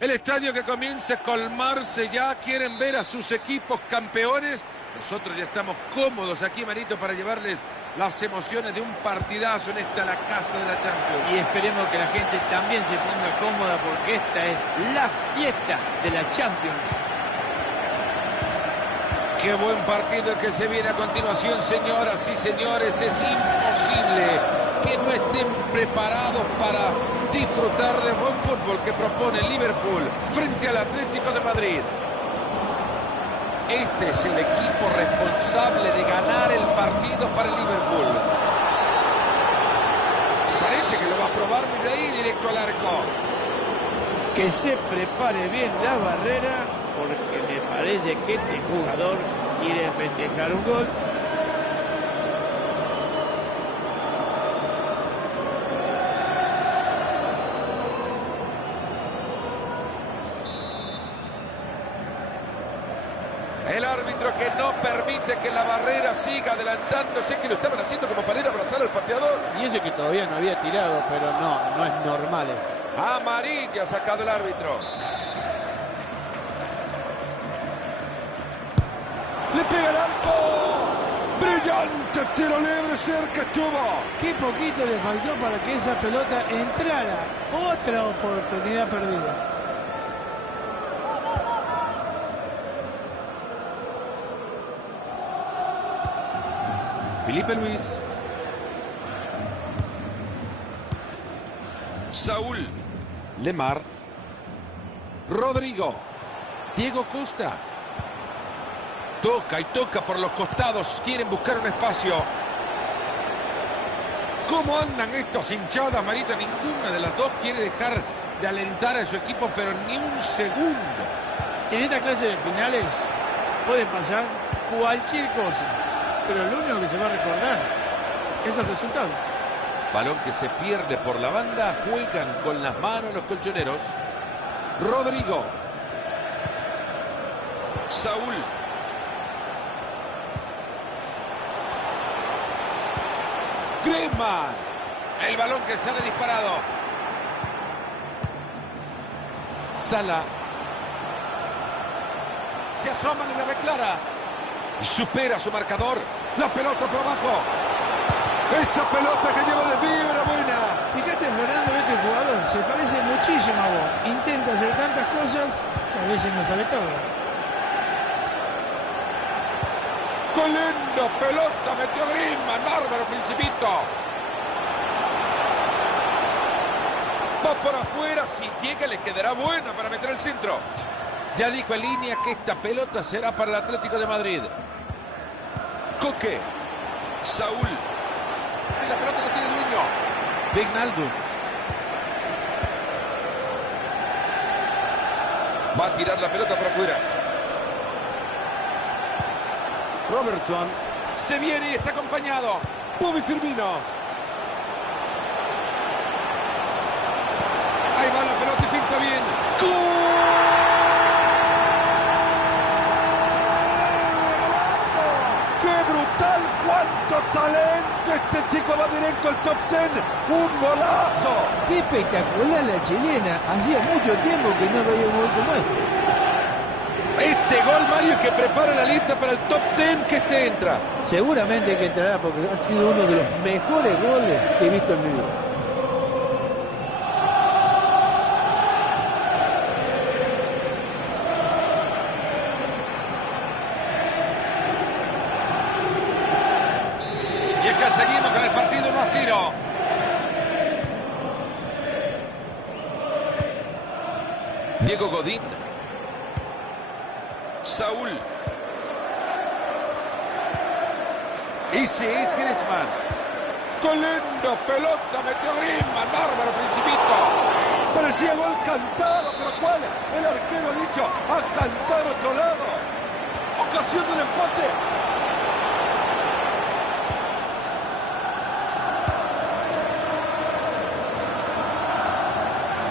El estadio que comienza a colmarse ya, quieren ver a sus equipos campeones. Nosotros ya estamos cómodos aquí, Marito, para llevarles las emociones de un partidazo en esta, la casa de la Champions. Y esperemos que la gente también se ponga cómoda porque esta es la fiesta de la Champions. Qué buen partido el que se viene a continuación, señoras y señores. Es imposible que no estén preparados para disfrutar del buen fútbol que propone el Liverpool frente al Atlético de Madrid. Este es el equipo responsable de ganar el partido para el Liverpool. Parece que lo va a probar desde ahí directo al arco. Que se prepare bien la barrera porque me parece que este jugador quiere festejar un gol. El árbitro que no permite que la barrera siga adelantándose, que lo estaban haciendo como para ir a abrazar al pateador. Y eso que todavía no había tirado, pero no es normal. Amarilla ha sacado el árbitro. ¡Le pega el arco! ¡Brillante tiro libre! ¡Cerca estuvo! Qué poquito le faltó para que esa pelota entrara. Otra oportunidad perdida. Felipe Luis. Saúl. Lemar. Rodrigo. Diego Costa. Toca y toca por los costados. Quieren buscar un espacio. ¿Cómo andan estos hinchadas, Marita? Ninguna de las dos quiere dejar de alentar a su equipo, pero ni un segundo. En esta clase de finales puede pasar cualquier cosa, pero lo único que se va a recordar es el resultado. Balón que se pierde por la banda. Juegan con las manos los colchoneros. Rodrigo. Saúl. Griezmann. El balón que sale disparado. Sala. Se asoman y la declara. Y supera su marcador. La pelota por abajo. Esa pelota que lleva de vibra buena. Fíjate, Fernando, este jugador se parece muchísimo a vos. Intenta hacer tantas cosas que a veces no sale todo. ¡Qué lindo pelota metió Griezmann! ¡Bárbaro, Principito! Va por afuera. Si llega, le quedará buena para meter el centro. Ya dijo en línea que esta pelota será para el Atlético de Madrid. Coque. Saúl. Y la pelota no tiene dueño. Wijnaldum. Va a tirar la pelota para afuera. Robertson. Se viene y está acompañado. Bobby Firmino. Ahí va la pelota y pinta bien. ¡Gol! ¡Qué brutal! ¡Cuánto talento! Este chico va directo al top 10. ¡Un golazo! ¡Qué espectacular la chilena! Hacía mucho tiempo que no veía un gol como este. Este gol, Mario, que prepara la lista para el top 10 que este entra. Seguramente que entrará porque ha sido uno de los mejores goles que he visto en mi vida. Y es que seguimos con el partido 1-0. Diego Godín. Saúl. Ese es Griezmann. ¡Qué lindo pelota metió Griezmann! ¡Bárbaro, Principito! Parecía gol cantado, pero ¿cuál? El arquero ha dicho a cantar otro lado. Ocasión del empate.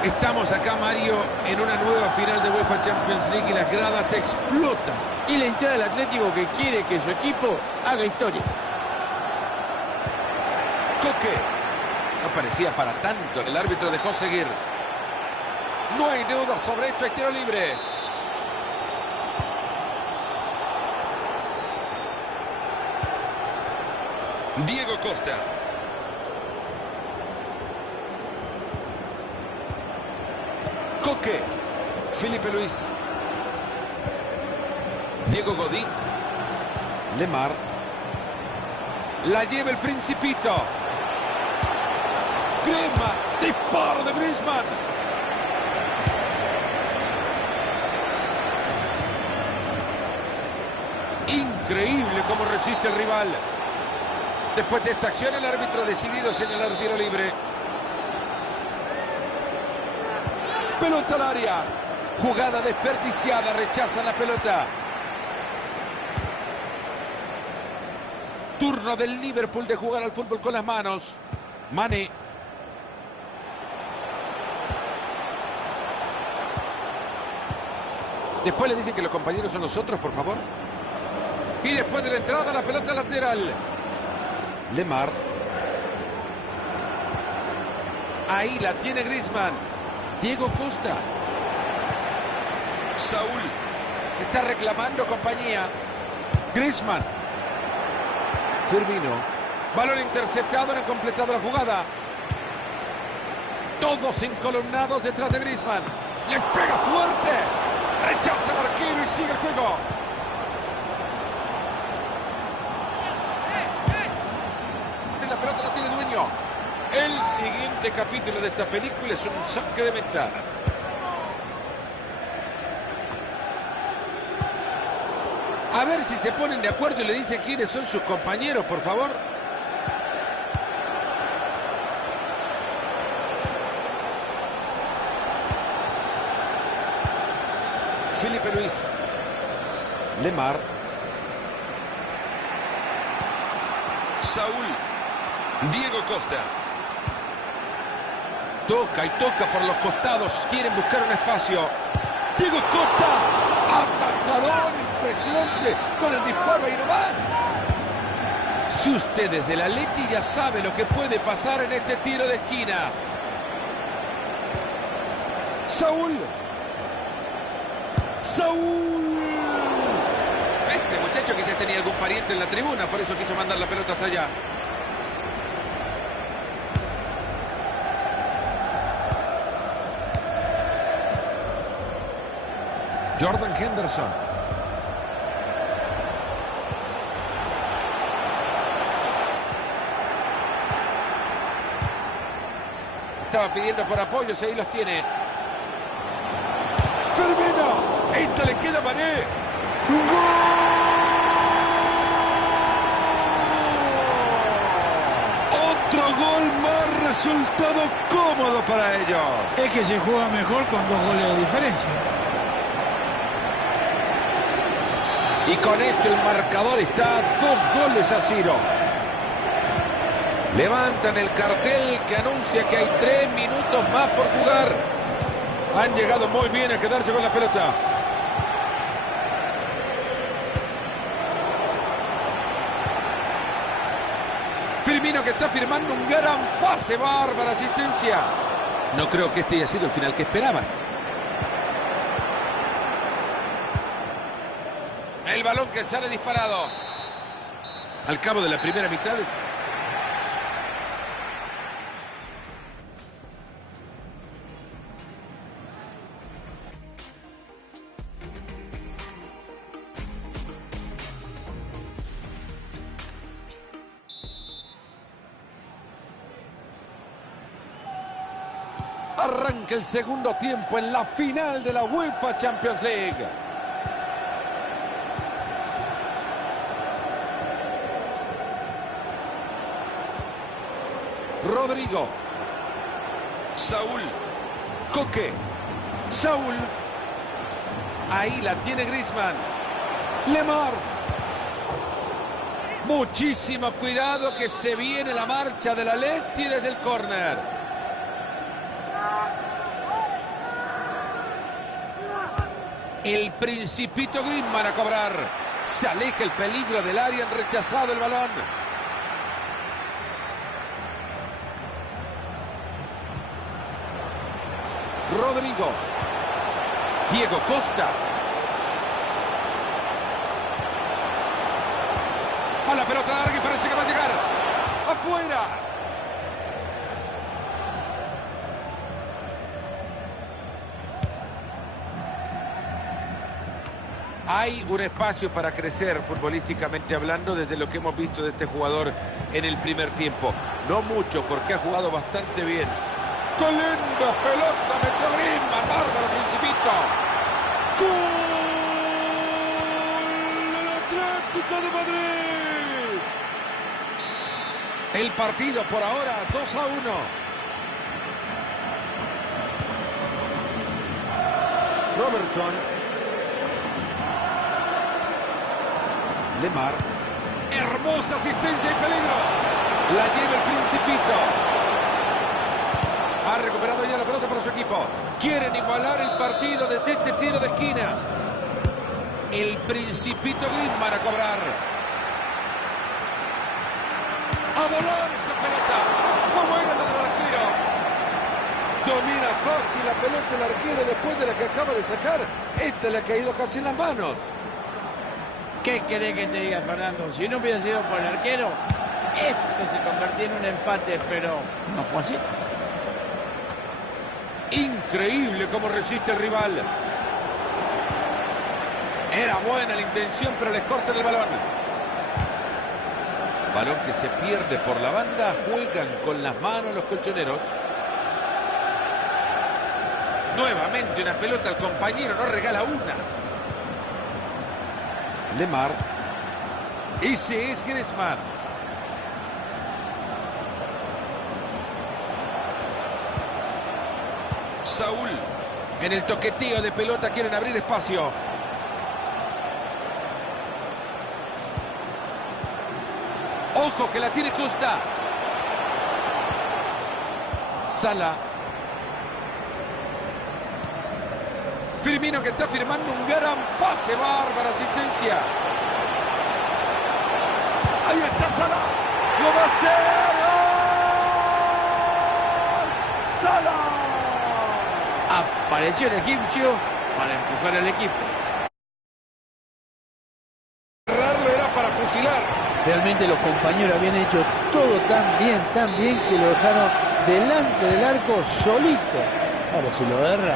Estamos acá, Mario, en una nueva final de UEFA Champions League y las gradas explotan. Y la hinchada del Atlético que quiere que su equipo haga historia. Coque. No parecía para tanto. El árbitro dejó seguir. No hay duda sobre esto, hay tiro libre. Diego Costa. Coque. Felipe Luis. Diego Godín. Lemar. La lleva el Principito. Griezmann. Disparo de Griezmann. Increíble cómo resiste el rival. Después de esta acción, el árbitro ha decidido señalar tiro libre. Pelota al área. Jugada desperdiciada. Rechazan la pelota. Turno del Liverpool de jugar al fútbol con las manos. Mané. Después le dicen que los compañeros son los otros, por favor. Y después de la entrada, la pelota lateral. Lemar. Ahí la tiene Griezmann. Diego Costa. Saúl. Está reclamando compañía. Griezmann. Firmino. Balón interceptado, no ha completado la jugada. Todos encolumnados detrás de Griezmann. Le pega fuerte. Rechaza el arquero y sigue el juego. La pelota no tiene dueño. El siguiente capítulo de esta película es un saque de ventaja. A ver si se ponen de acuerdo y le dicen quiénes son sus compañeros, por favor. Felipe Luis. Lemar. Saúl. Diego Costa. Toca y toca por los costados. Quieren buscar un espacio. Diego Costa. Atajadón impresionante con el disparo ahí nomás. Si usted es del Atleti ya sabe lo que puede pasar en este tiro de esquina. Saúl. Saúl. Este muchacho quizás tenía algún pariente en la tribuna, por eso quiso mandar la pelota hasta allá. Jordan Henderson. Estaba pidiendo por apoyos, ahí los tiene. Firmino. Esta le queda a Mané. ¡Gol! Otro gol más, resultado cómodo para ellos. Es que se juega mejor con 2 goles de diferencia. Y con esto el marcador está 2-0. Levantan el cartel que anuncia que hay 3 minutos más por jugar. Han llegado muy bien a quedarse con la pelota. Firmino que está firmando un gran pase. Bárbara asistencia. No creo que este haya sido el final que esperaban. El balón que sale disparado. Al cabo de la primera mitad. Arranca el segundo tiempo en la final de la UEFA Champions League. Rodrigo. Saúl. Coque. Saúl. Ahí la tiene Griezmann. Lemar. Muchísimo cuidado que se viene la marcha del Atleti desde el córner. El Principito Griezmann a cobrar. Se aleja el peligro del área, han rechazado el balón. Rodrigo. Diego Costa. A la pelota larga y parece que va a llegar. ¡Afuera! Hay un espacio para crecer futbolísticamente hablando desde lo que hemos visto de este jugador en el primer tiempo. No mucho porque ha jugado bastante bien. ¡Qué linda pelota metió Griezmann! ¡Bárbaro, Principito! ¡Gol del Atlético de Madrid! El partido por ahora 2-1. Robertson. Lemar. Hermosa asistencia y peligro. La lleva el Principito. Ha recuperado ya la pelota para su equipo. Quieren igualar el partido desde este tiro de esquina. El Principito Griezmann a cobrar. A volar esa pelota. Fue buena la del arquero. Domina fácil la pelota el arquero después de la que acaba de sacar. Esta le ha caído casi en las manos. ¿Qué querés que te diga, Fernando? Si no hubiera sido por el arquero, esto se convertía en un empate, pero no fue así. Increíble cómo resiste el rival. Era buena la intención, pero les cortan el balón. Balón que se pierde por la banda. Juegan con las manos los colchoneros. Nuevamente una pelota al compañero, no regala una. Lemar. Ese es Griezmann. Saúl. En el toqueteo de pelota quieren abrir espacio. Ojo que la tiene Costa. Sala. Firmino que está firmando un gran pase. Bárbara asistencia. Ahí está Salah. Lo va a hacer. ¡Gol! Salah. Apareció el egipcio para empujar al equipo. Cerrarlo era para fusilar. Realmente los compañeros habían hecho todo tan bien que lo dejaron delante del arco solito. Ahora si lo erra,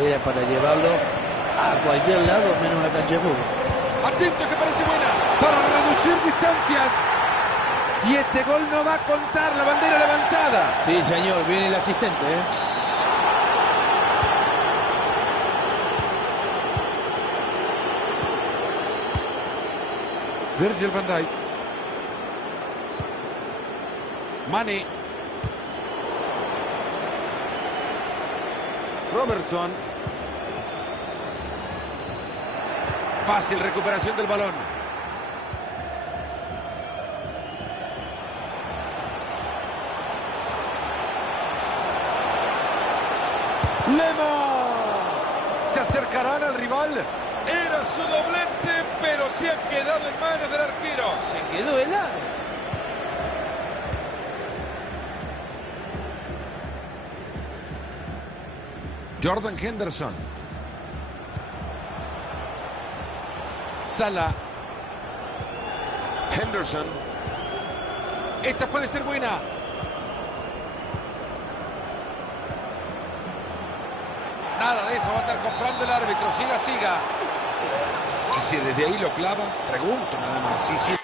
era para llevarlo a cualquier lado menos a la cancha de fútbol. Atento que parece buena. Para reducir distancias. Y este gol no va a contar. La bandera levantada. Sí, señor, viene el asistente, Virgil van Dijk. Mane. Robertson. Fácil recuperación del balón. Lemar. ¿Se acercarán al rival? Era su doblete, pero se ha quedado en manos del arquero. Se quedó helado. Jordan Henderson. Sala. Henderson. Esta puede ser buena. Nada de eso va a estar comprando el árbitro. Siga, siga. Y si desde ahí lo clava, pregunto nada más. Sí, sí.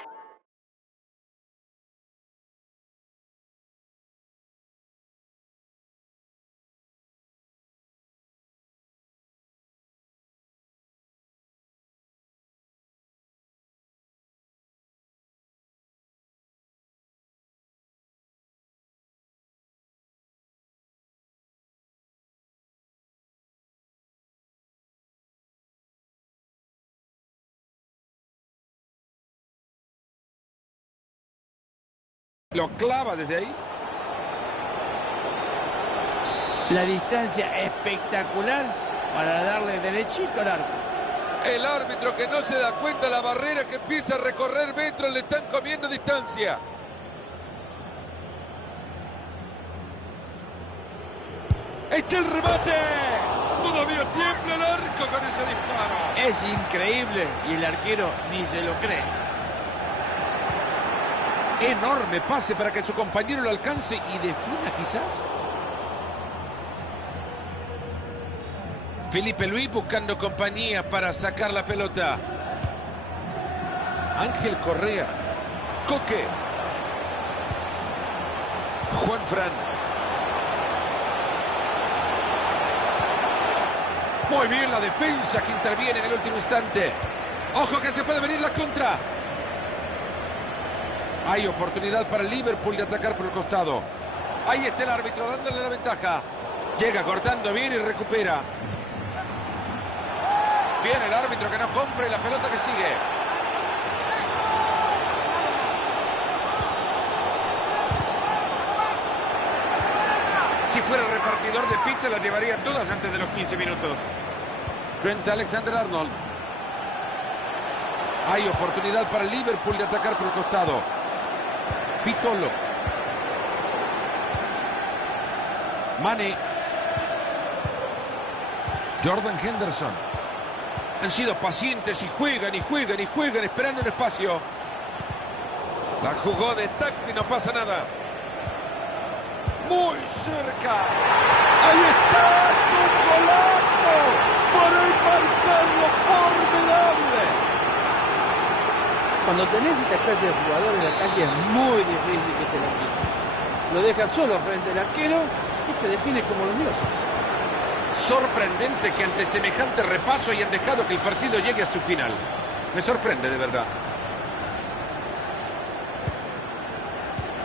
Lo clava desde ahí. La distancia espectacular para darle derechito al arco. El árbitro que no se da cuenta, la barrera que empieza a recorrer metros, le están comiendo distancia. está el remate. Todavía tiembla el arco con ese disparo. Es increíble y el arquero ni se lo cree. Enorme pase para que su compañero lo alcance y defina quizás. Felipe Luis buscando compañía para sacar la pelota. Ángel Correa. Coque. Juan Fran. Muy bien la defensa que interviene en el último instante. Ojo que se puede venir la contra. Hay oportunidad para el Liverpool de atacar por el costado. Ahí está el árbitro dándole la ventaja. Llega cortando bien y recupera. Bien el árbitro que no compra y la pelota que sigue. Si fuera repartidor de pizza las llevaría todas antes de los 15 minutos. Trent Alexander-Arnold. Hay oportunidad para el Liverpool de atacar por el costado. Pitolo. Mane. Jordan Henderson. Han sido pacientes y juegan y juegan y juegan esperando el espacio. La jugó de tacto y no pasa nada. Muy cerca. Ahí está, es un golazo para enmarcarlo formidable. Cuando tenés esta clase de jugador en la cancha es muy difícil que te lo quite. Lo dejas solo frente al arquero y te define como los dioses. Sorprendente que ante semejante repaso hayan dejado que el partido llegue a su final. Me sorprende de verdad.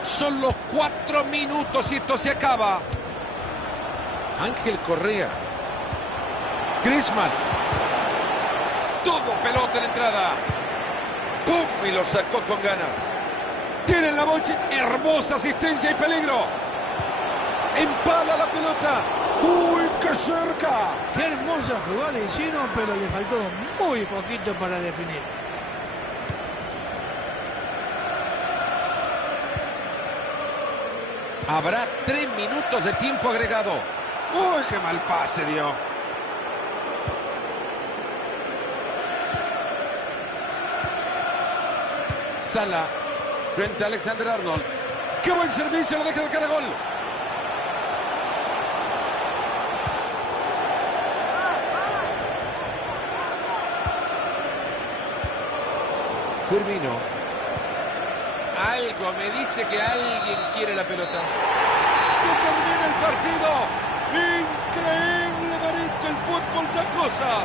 Son los 4 minutos y esto se acaba. Ángel Correa. Griezmann. Todo pelota en entrada. ¡Pum! Y lo sacó con ganas. Tienen la bocha. Hermosa asistencia y peligro. Empala la pelota. ¡Uy, qué cerca! Qué hermosa jugada hicieron, pero le faltó muy poquito para definir. Habrá 3 minutos de tiempo agregado. ¡Uy, qué mal pase dio! Sala. Trent Alexander-Arnold. ¡Qué buen servicio! Lo deja de cara a gol. Firmino. Algo me dice que alguien quiere la pelota. ¡Se termina el partido! ¡Increíble, Marito! El fútbol da cosas.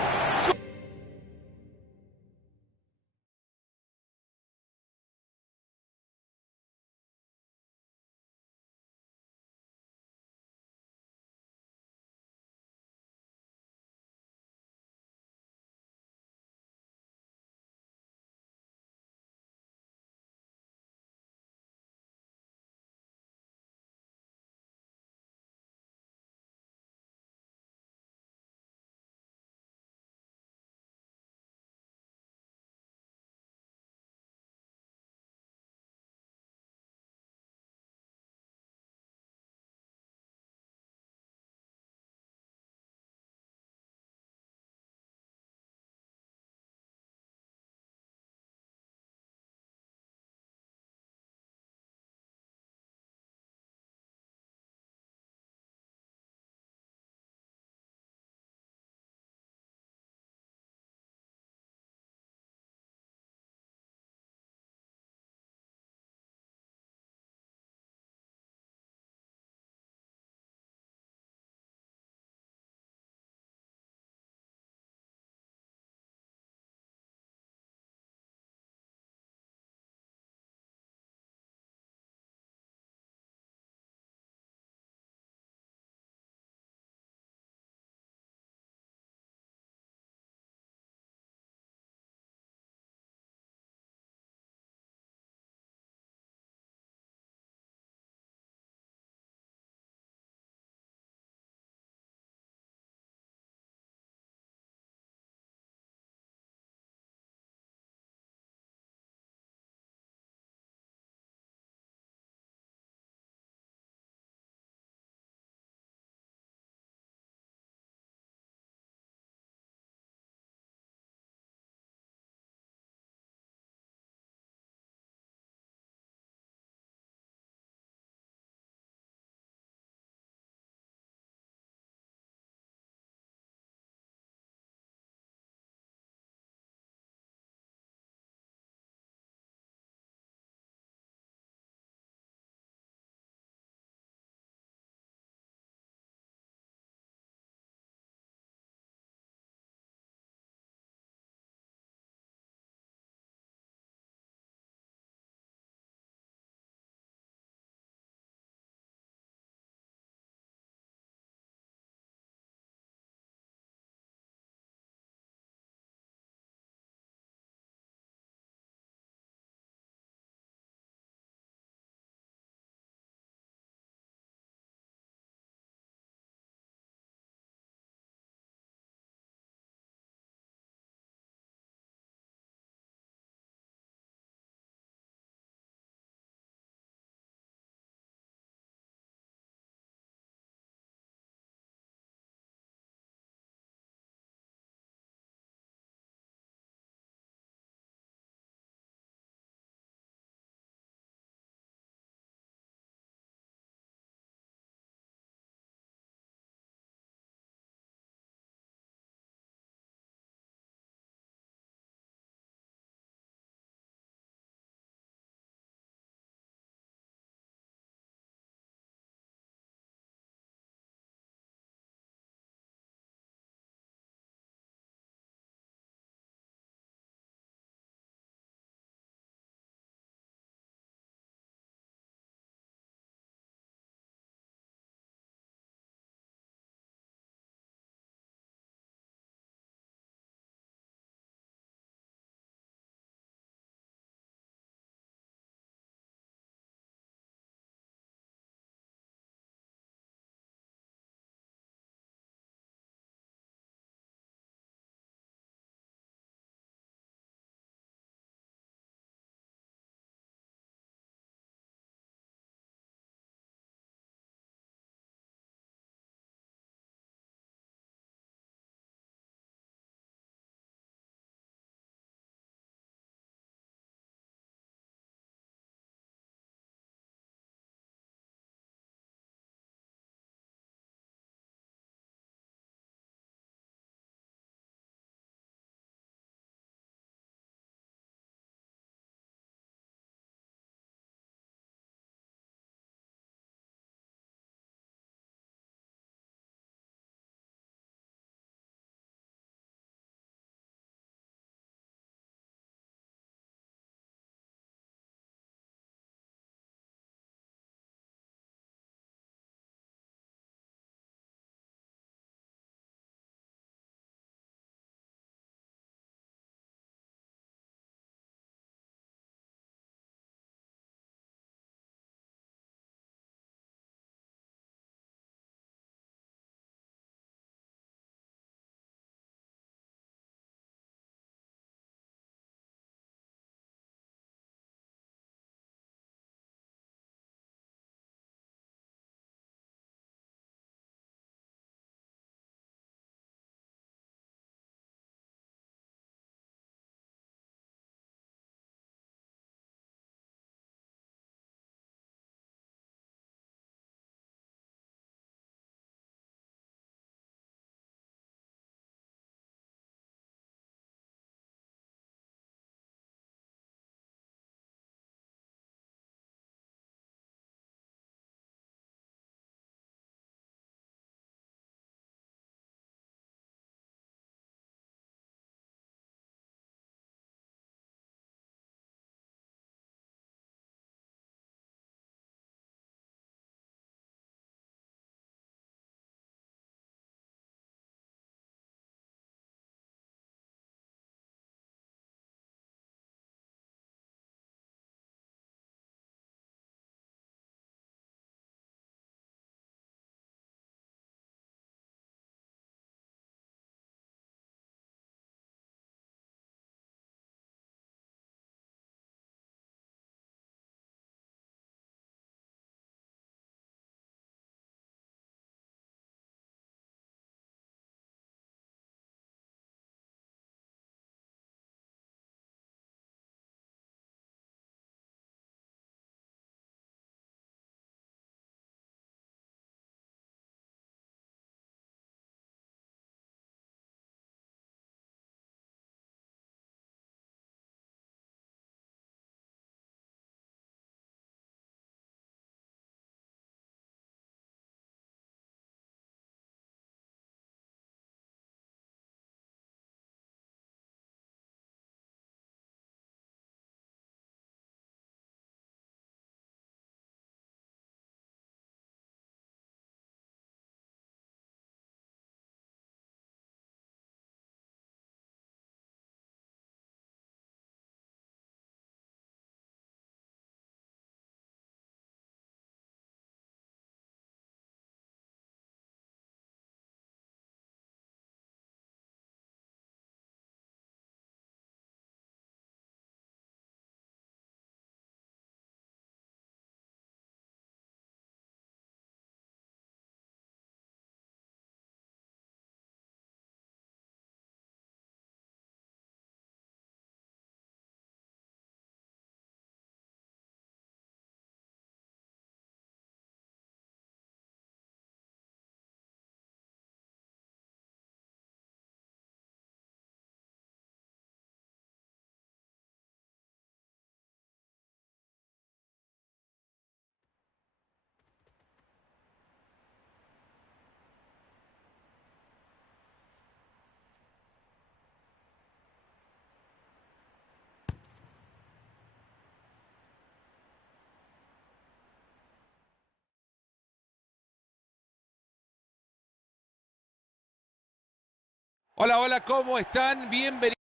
Hola, hola, ¿cómo están? Bienvenidos.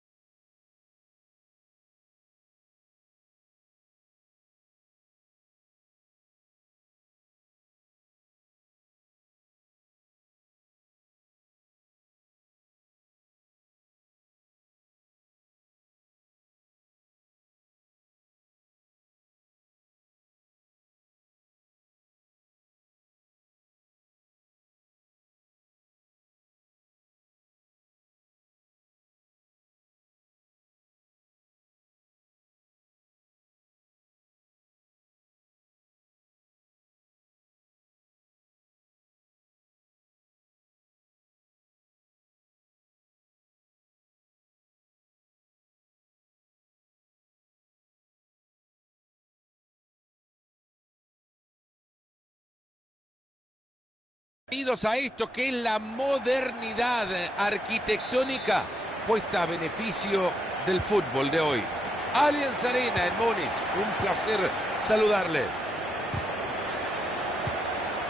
Bienvenidos a esto que es la modernidad arquitectónica puesta a beneficio del fútbol de hoy. Allianz Arena en Múnich, un placer saludarles.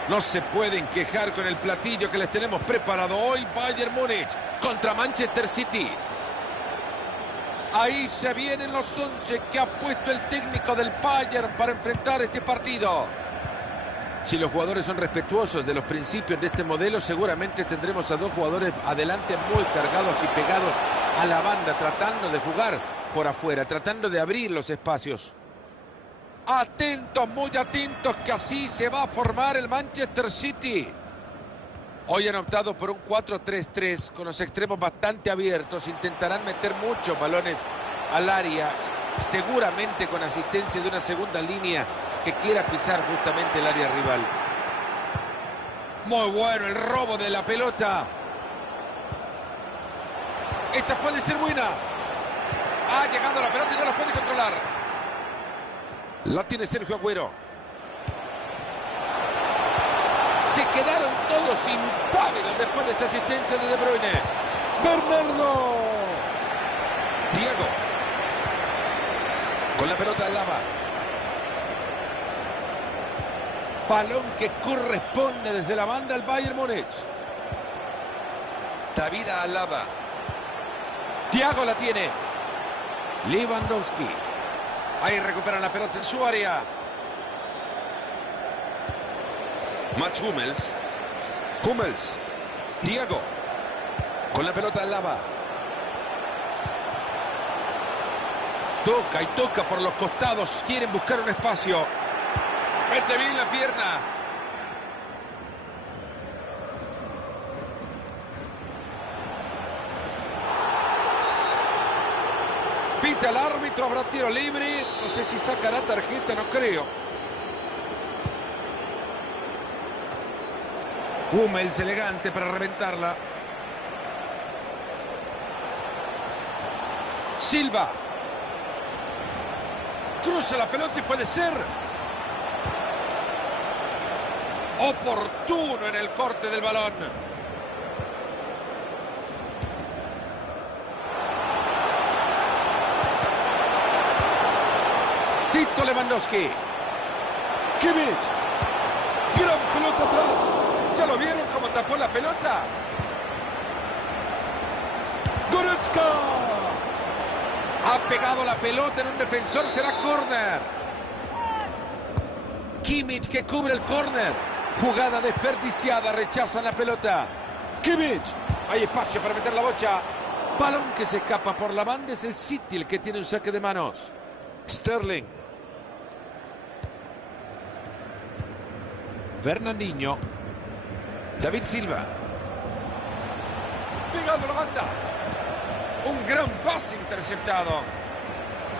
No se pueden quejar con el platillo que les tenemos preparado hoy. Bayern Múnich contra Manchester City. Ahí se vienen los 11 que ha puesto el técnico del Bayern para enfrentar este partido. Si los jugadores son respetuosos de los principios de este modelo, seguramente tendremos a dos jugadores adelante muy cargados y pegados a la banda, tratando de jugar por afuera, tratando de abrir los espacios. Atentos, muy atentos, que así se va a formar el Manchester City. Hoy han optado por un 4-3-3 con los extremos bastante abiertos. Intentarán meter muchos balones al área, seguramente con asistencia de una segunda línea que quiera pisar justamente el área rival. Muy bueno el robo de la pelota. Esta puede ser buena. Ha llegado la pelota y no la puede controlar. La tiene Sergio Agüero. Se quedaron todos impávidos después de esa asistencia de De Bruyne. Bernardo. Diego. Con la pelota Alaba. Balón que corresponde desde la banda al Bayern Múnich. David Alaba. Thiago la tiene. Lewandowski. Ahí recuperan la pelota en su área. Mats Hummels. Hummels. Thiago. Con la pelota Alaba. Toca y toca por los costados. Quieren buscar un espacio. Mete bien la pierna. Pita el árbitro, habrá tiro libre. No sé si sacará tarjeta, no creo. Hummels elegante para reventarla. Silva. Cruza la pelota y puede ser. Oportuno en el corte del balón. Tito Lewandowski. Kimmich. Gran pelota atrás. ¿Ya lo vieron cómo tapó la pelota? Goretzka. Ha pegado la pelota en un defensor. Será córner. Kimmich que cubre el córner. Jugada desperdiciada. Rechazan la pelota. Kimmich. Hay espacio para meter la bocha. Balón que se escapa por la banda. Es el City el que tiene un saque de manos. Sterling. Fernandinho. David Silva. Pegado a la banda. Un gran pase interceptado.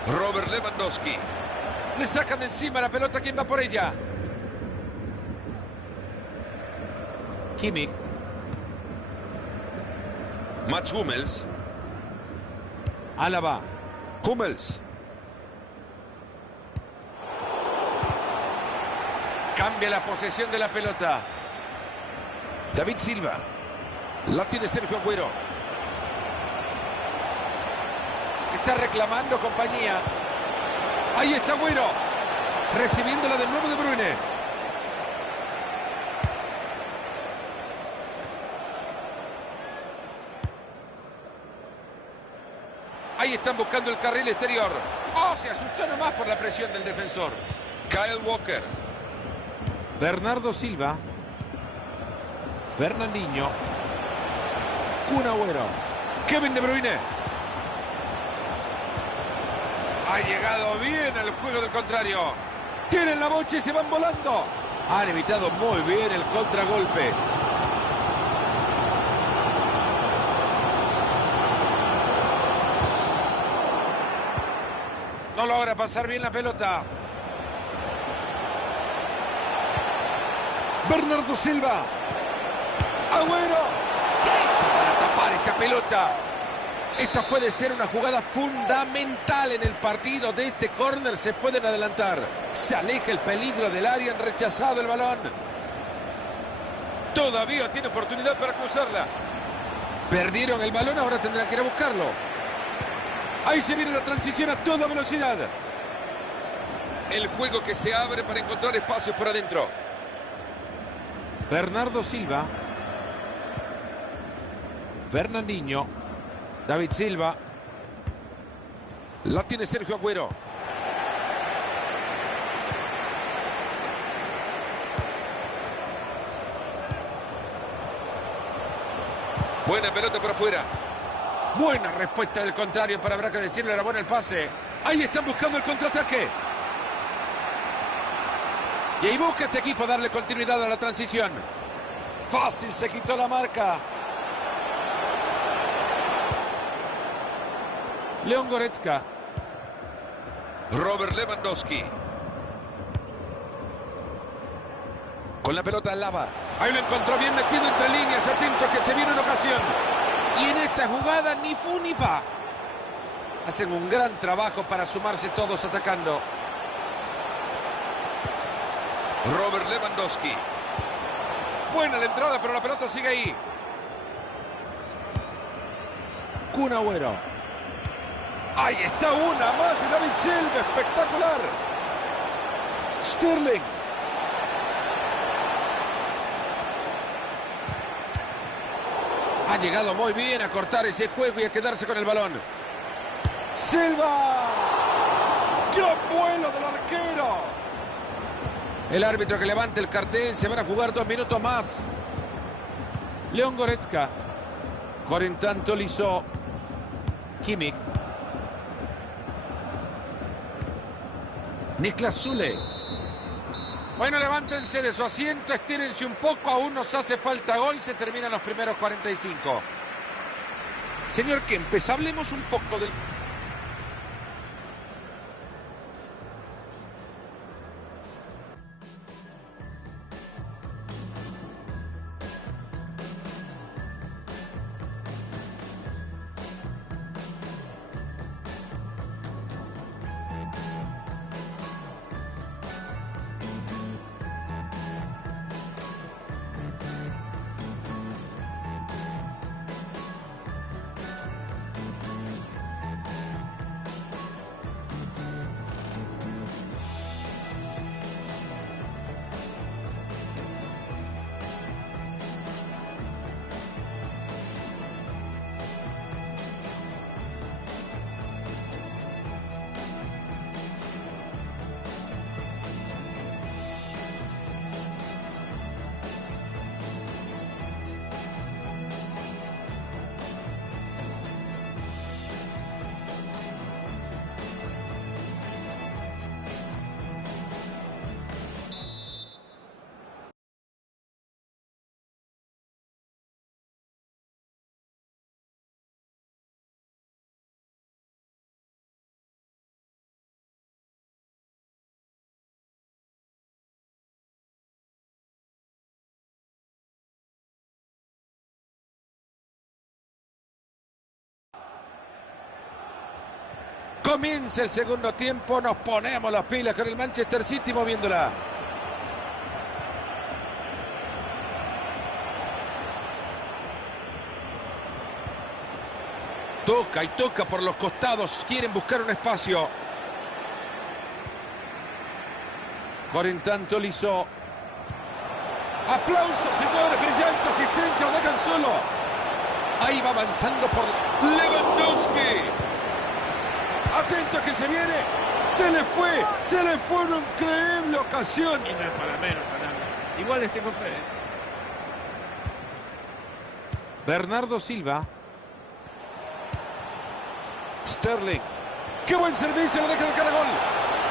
Robert Lewandowski. Le sacan de encima la pelota. ¿Quién va por ella? Kimmich. Mats Hummels. Alaba. Hummels. Cambia la posesión de la pelota. David Silva. La tiene Sergio Agüero. Está reclamando compañía. Ahí está Agüero. Recibiéndola de nuevo De Bruyne. Ahí están buscando el carril exterior. ¡Oh! Se asustó nomás por la presión del defensor. Kyle Walker. Bernardo Silva. Fernandinho. Kun Agüero. Kevin De Bruyne. Ha llegado bien al juego del contrario. Tienen la bocha y se van volando. Han evitado muy bien el contragolpe. No logra pasar bien la pelota. Bernardo Silva. Agüero. ¿Qué ha hecho para tapar esta pelota? Esta puede ser una jugada fundamental en el partido. De este córner se pueden adelantar. Se aleja el peligro del área, han rechazado el balón. Todavía tiene oportunidad para cruzarla. Perdieron el balón, ahora tendrán que ir a buscarlo. Ahí se viene la transición a toda velocidad. El juego que se abre para encontrar espacios por adentro. Bernardo Silva. Fernandinho. David Silva. La tiene Sergio Agüero. Buena pelota por afuera. Buena respuesta del contrario, pero habrá que decirle, era bueno el pase. Ahí están buscando el contraataque. Y ahí busca este equipo darle continuidad a la transición. Fácil, se quitó la marca. León Goretzka. Robert Lewandowski. Con la pelota al Lava. Ahí lo encontró bien metido entre líneas. Atento que se viene una ocasión. Y en esta jugada ni fu ni fa. Hacen un gran trabajo para sumarse todos atacando. Robert Lewandowski. Buena la entrada, pero la pelota sigue ahí. Kun Agüero. Ahí está una más de David Silva. Espectacular. Sterling. Ha llegado muy bien a cortar ese juego y a quedarse con el balón. Silva. ¡Gran vuelo del arquero! El árbitro que levante el cartel, se van a jugar 2 minutos más. León Goretzka. Corren tanto Lisó. Kimmich. Niklas Zule. Bueno, levántense de su asiento, estírense un poco, aún nos hace falta gol, se terminan los primeros 45. Señor Kempes, hablemos un poco del... Comienza el segundo tiempo, nos ponemos las pilas con el Manchester City moviéndola. Toca y toca por los costados, quieren buscar un espacio. Corren tanto Lisó. Aplausos, señores, brillante asistencia, lo dejan solo. Ahí va avanzando por Lewandowski. Atento que se viene. Se le fue una increíble ocasión. Y no es para menos, Fernando. Igual les tengo fe. Bernardo Silva. Sterling. ¡Qué buen servicio! Lo deja de cara a gol.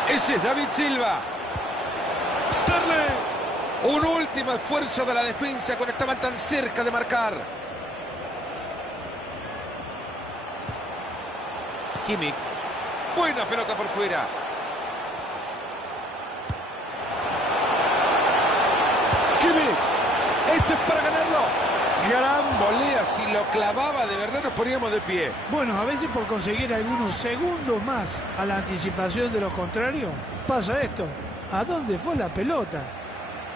Ese es David Silva. Sterling. Un último esfuerzo de la defensa cuando estaban tan cerca de marcar. Kimmich. Buena pelota por fuera. Kimmich. Esto es para ganarlo. Gran volea. Si lo clavaba de verdad nos poníamos de pie. Bueno, a veces por conseguir algunos segundos más a la anticipación de los contrarios, pasa esto. ¿A dónde fue la pelota?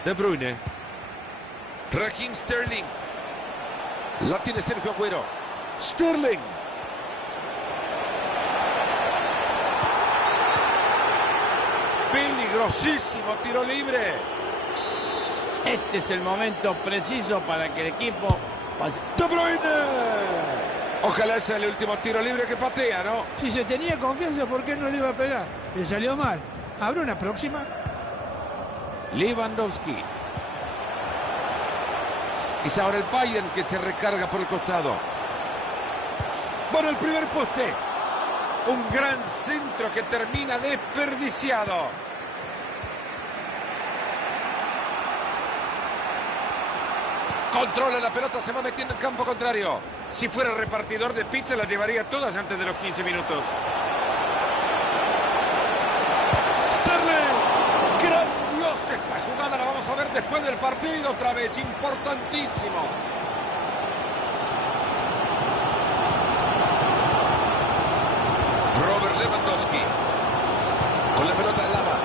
De Bruyne. Raheem Sterling. La tiene Sergio Agüero. Sterling. Peligrosísimo tiro libre. Este es el momento preciso para que el equipo pase. De Bruyne. Ojalá sea el último tiro libre que patea, ¿no? Si se tenía confianza, ¿por qué no le iba a pegar? Le salió mal. ¿Habrá una próxima? Lewandowski. Es ahora el Bayern que se recarga por el costado. Bueno, el primer poste. Un gran centro que termina desperdiciado. Controla la pelota, se va metiendo en campo contrario. Si fuera repartidor de pizza, las llevaría todas antes de los 15 minutos. Sterling. Grandiosa esta jugada, la vamos a ver después del partido otra vez. Importantísimo. Robert Lewandowski. Con la pelota en lava.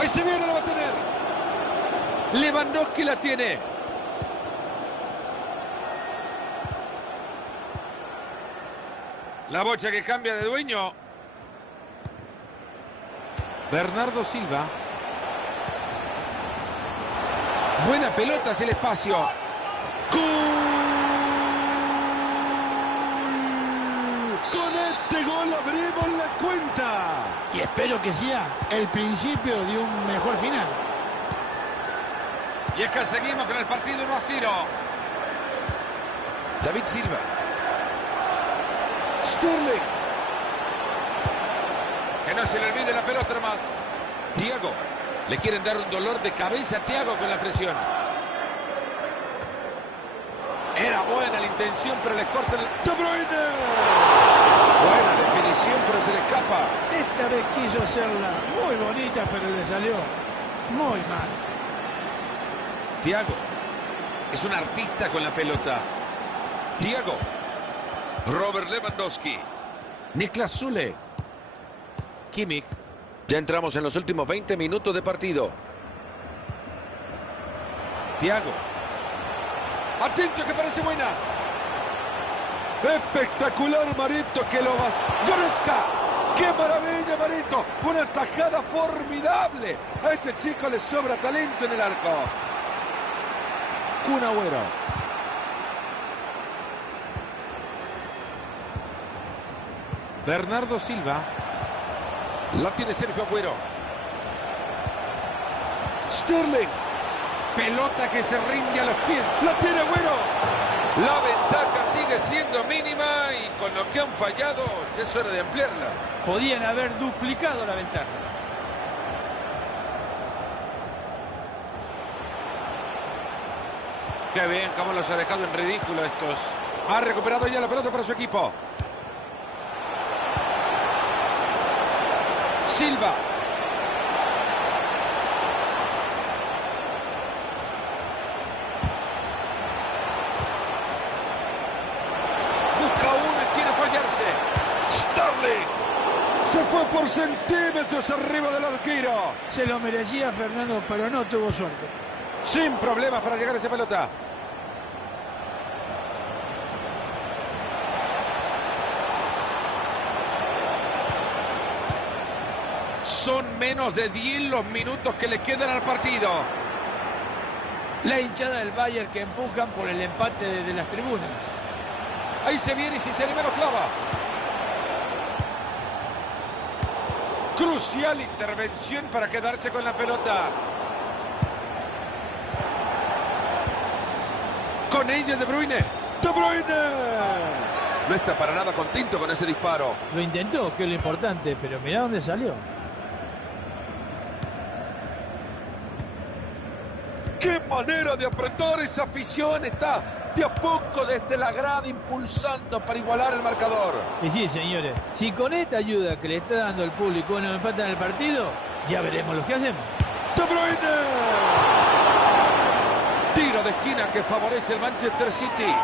Ahí se viene, la va a tener. Lewandowski la tiene. La bocha que cambia de dueño. Bernardo Silva. Buena pelota hacia el espacio. ¡Gol! Con este gol abrimos la cuenta. Y espero que sea el principio de un mejor final. Y es que seguimos con el partido 1-0. David Silva. Sterling. Que no se le olvide la pelota más. Thiago. Le quieren dar un dolor de cabeza a Thiago con la presión. Era buena la intención, pero les cortan el... ¡De Bruyne! Buena definición, pero se le escapa. Esta vez quiso hacerla muy bonita, pero le salió muy mal. Thiago es un artista con la pelota. Thiago. Robert Lewandowski. Niklas Süle. Kimmich. Ya entramos en los últimos 20 minutos de partido. Thiago. Atento que parece buena. Espectacular, Marito, que lo vas. Goretzka. ¡Qué maravilla, Marito! Una tajada formidable. A este chico le sobra talento en el arco. Kun Agüero. Bernardo Silva. La tiene Sergio Agüero. Sterling. Pelota que se rinde a los pies. La tiene Agüero. La ventaja sigue siendo mínima y con lo que han fallado ya es hora de ampliarla. Podían haber duplicado la ventaja. Qué bien, cómo los ha dejado en ridículo estos. Ha recuperado ya la pelota para su equipo. Silva. Busca uno y quiere apoyarse. Sterling. Se fue por centímetros arriba del arquero. Se lo merecía Fernando, pero no tuvo suerte. Sin problemas para llegar a esa pelota. Son menos de 10 los minutos que le quedan al partido. La hinchada del Bayern que empujan por el empate de las tribunas. Ahí se viene y si se anima lo clava. Crucial intervención para quedarse con la pelota. Con ella De Bruyne. De Bruyne. No está para nada contento con ese disparo. Lo intentó, que es lo importante, pero mirá dónde salió. ¡Qué manera de apretar esa afición! Está De a poco desde la grada impulsando para igualar el marcador. Y sí, señores, si con esta ayuda que le está dando el público nos empatan el partido, ya veremos lo que hacemos. De Bruyne. Tiro de esquina que favorece el Manchester City.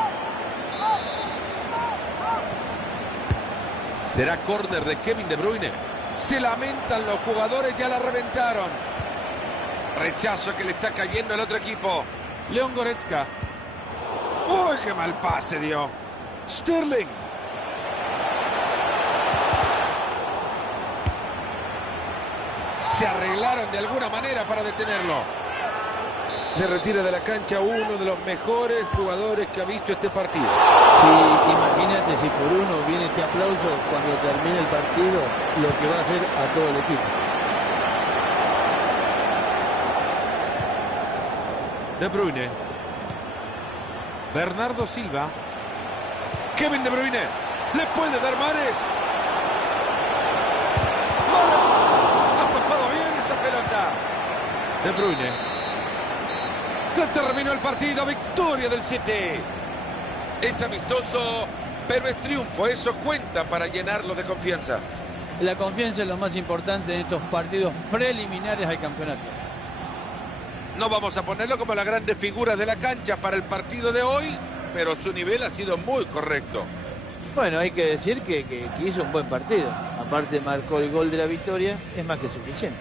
Será córner de Kevin De Bruyne. Se lamentan los jugadores, ya la reventaron. Rechazo que le está cayendo al otro equipo. León Goretzka. ¡Uy, qué mal pase dio! Sterling. Se arreglaron de alguna manera para detenerlo. Se retira de la cancha uno de los mejores jugadores que ha visto este partido. Sí, imagínate si por uno viene este aplauso cuando termine el partido, lo que va a hacer a todo el equipo. De Bruyne. Bernardo Silva. Kevin De Bruyne. Le puede dar Mahrez. ¡Mahrez! Ha tapado bien esa pelota. De Bruyne. Se terminó el partido. Victoria del City. Es amistoso, pero es triunfo. Eso cuenta para llenarlo de confianza. La confianza es lo más importante en estos partidos preliminares al campeonato. No vamos a ponerlo como las grandes figuras de la cancha para el partido de hoy, pero su nivel ha sido muy correcto. Bueno, hay que decir que hizo un buen partido. Aparte marcó el gol de la victoria, es más que suficiente.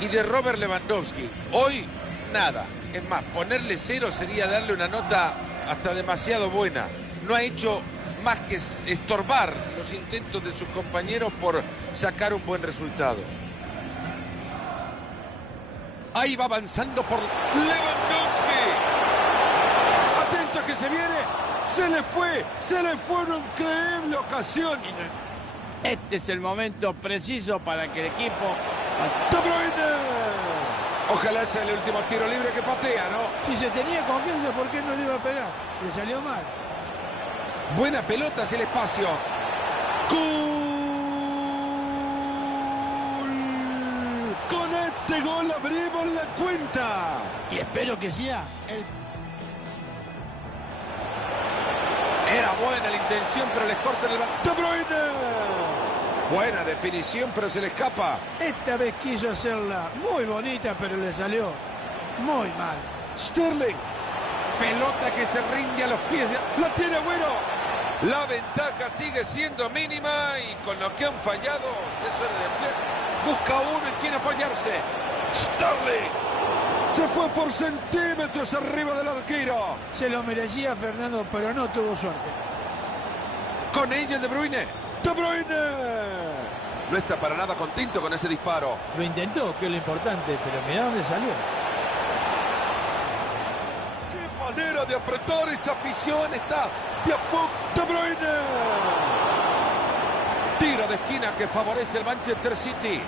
Y de Robert Lewandowski, hoy nada. Es más, ponerle 0 sería darle una nota hasta demasiado buena. No ha hecho más que estorbar los intentos de sus compañeros por sacar un buen resultado. Ahí va avanzando por Lewandowski. Atento que se viene. Se le fue una increíble ocasión. Este es el momento preciso para que el equipo... De Bruyne. Ojalá sea el último tiro libre que patea, ¿no? Si se tenía confianza, ¿por qué no le iba a pegar? Le salió mal. Buena pelota hacia el espacio. ¡Gol! Con este gol abrimos la cuenta. Y espero que sea el... Era buena la intención, pero les cortan el balón. De Bruyne. Buena definición, pero se le escapa. Esta vez quiso hacerla muy bonita, pero le salió muy mal. Sterling. Pelota que se rinde a los pies de... La tiene Agüero. La ventaja sigue siendo mínima y con lo que han fallado, es hora de ampliar. Busca uno en quien apoyarse. Sterling. Se fue por centímetros arriba del arquero. Se lo merecía Fernando, pero no tuvo suerte. Con ella De Bruyne. De Bruyne. No está para nada contento con ese disparo. Lo intentó, que es lo importante, pero mirá dónde salió. ¡Qué manera de apretar esa afición! Está de a poco. De Bruyne. Tiro de esquina que favorece el Manchester City.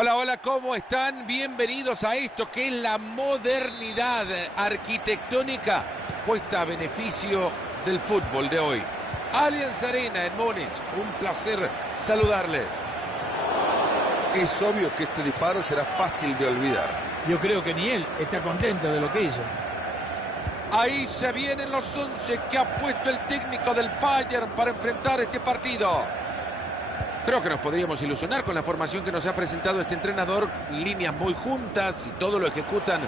Hola, hola, ¿cómo están? Bienvenidos a esto que es la modernidad arquitectónica puesta a beneficio del fútbol de hoy. Allianz Arena en Múnich, un placer saludarles. Es obvio que este disparo será fácil de olvidar. Yo creo que ni él está contento de lo que hizo. Ahí se vienen los 11 que ha puesto el técnico del Bayern para enfrentar este partido. Creo que nos podríamos ilusionar con la formación que nos ha presentado este entrenador. Líneas muy juntas y todo lo ejecutan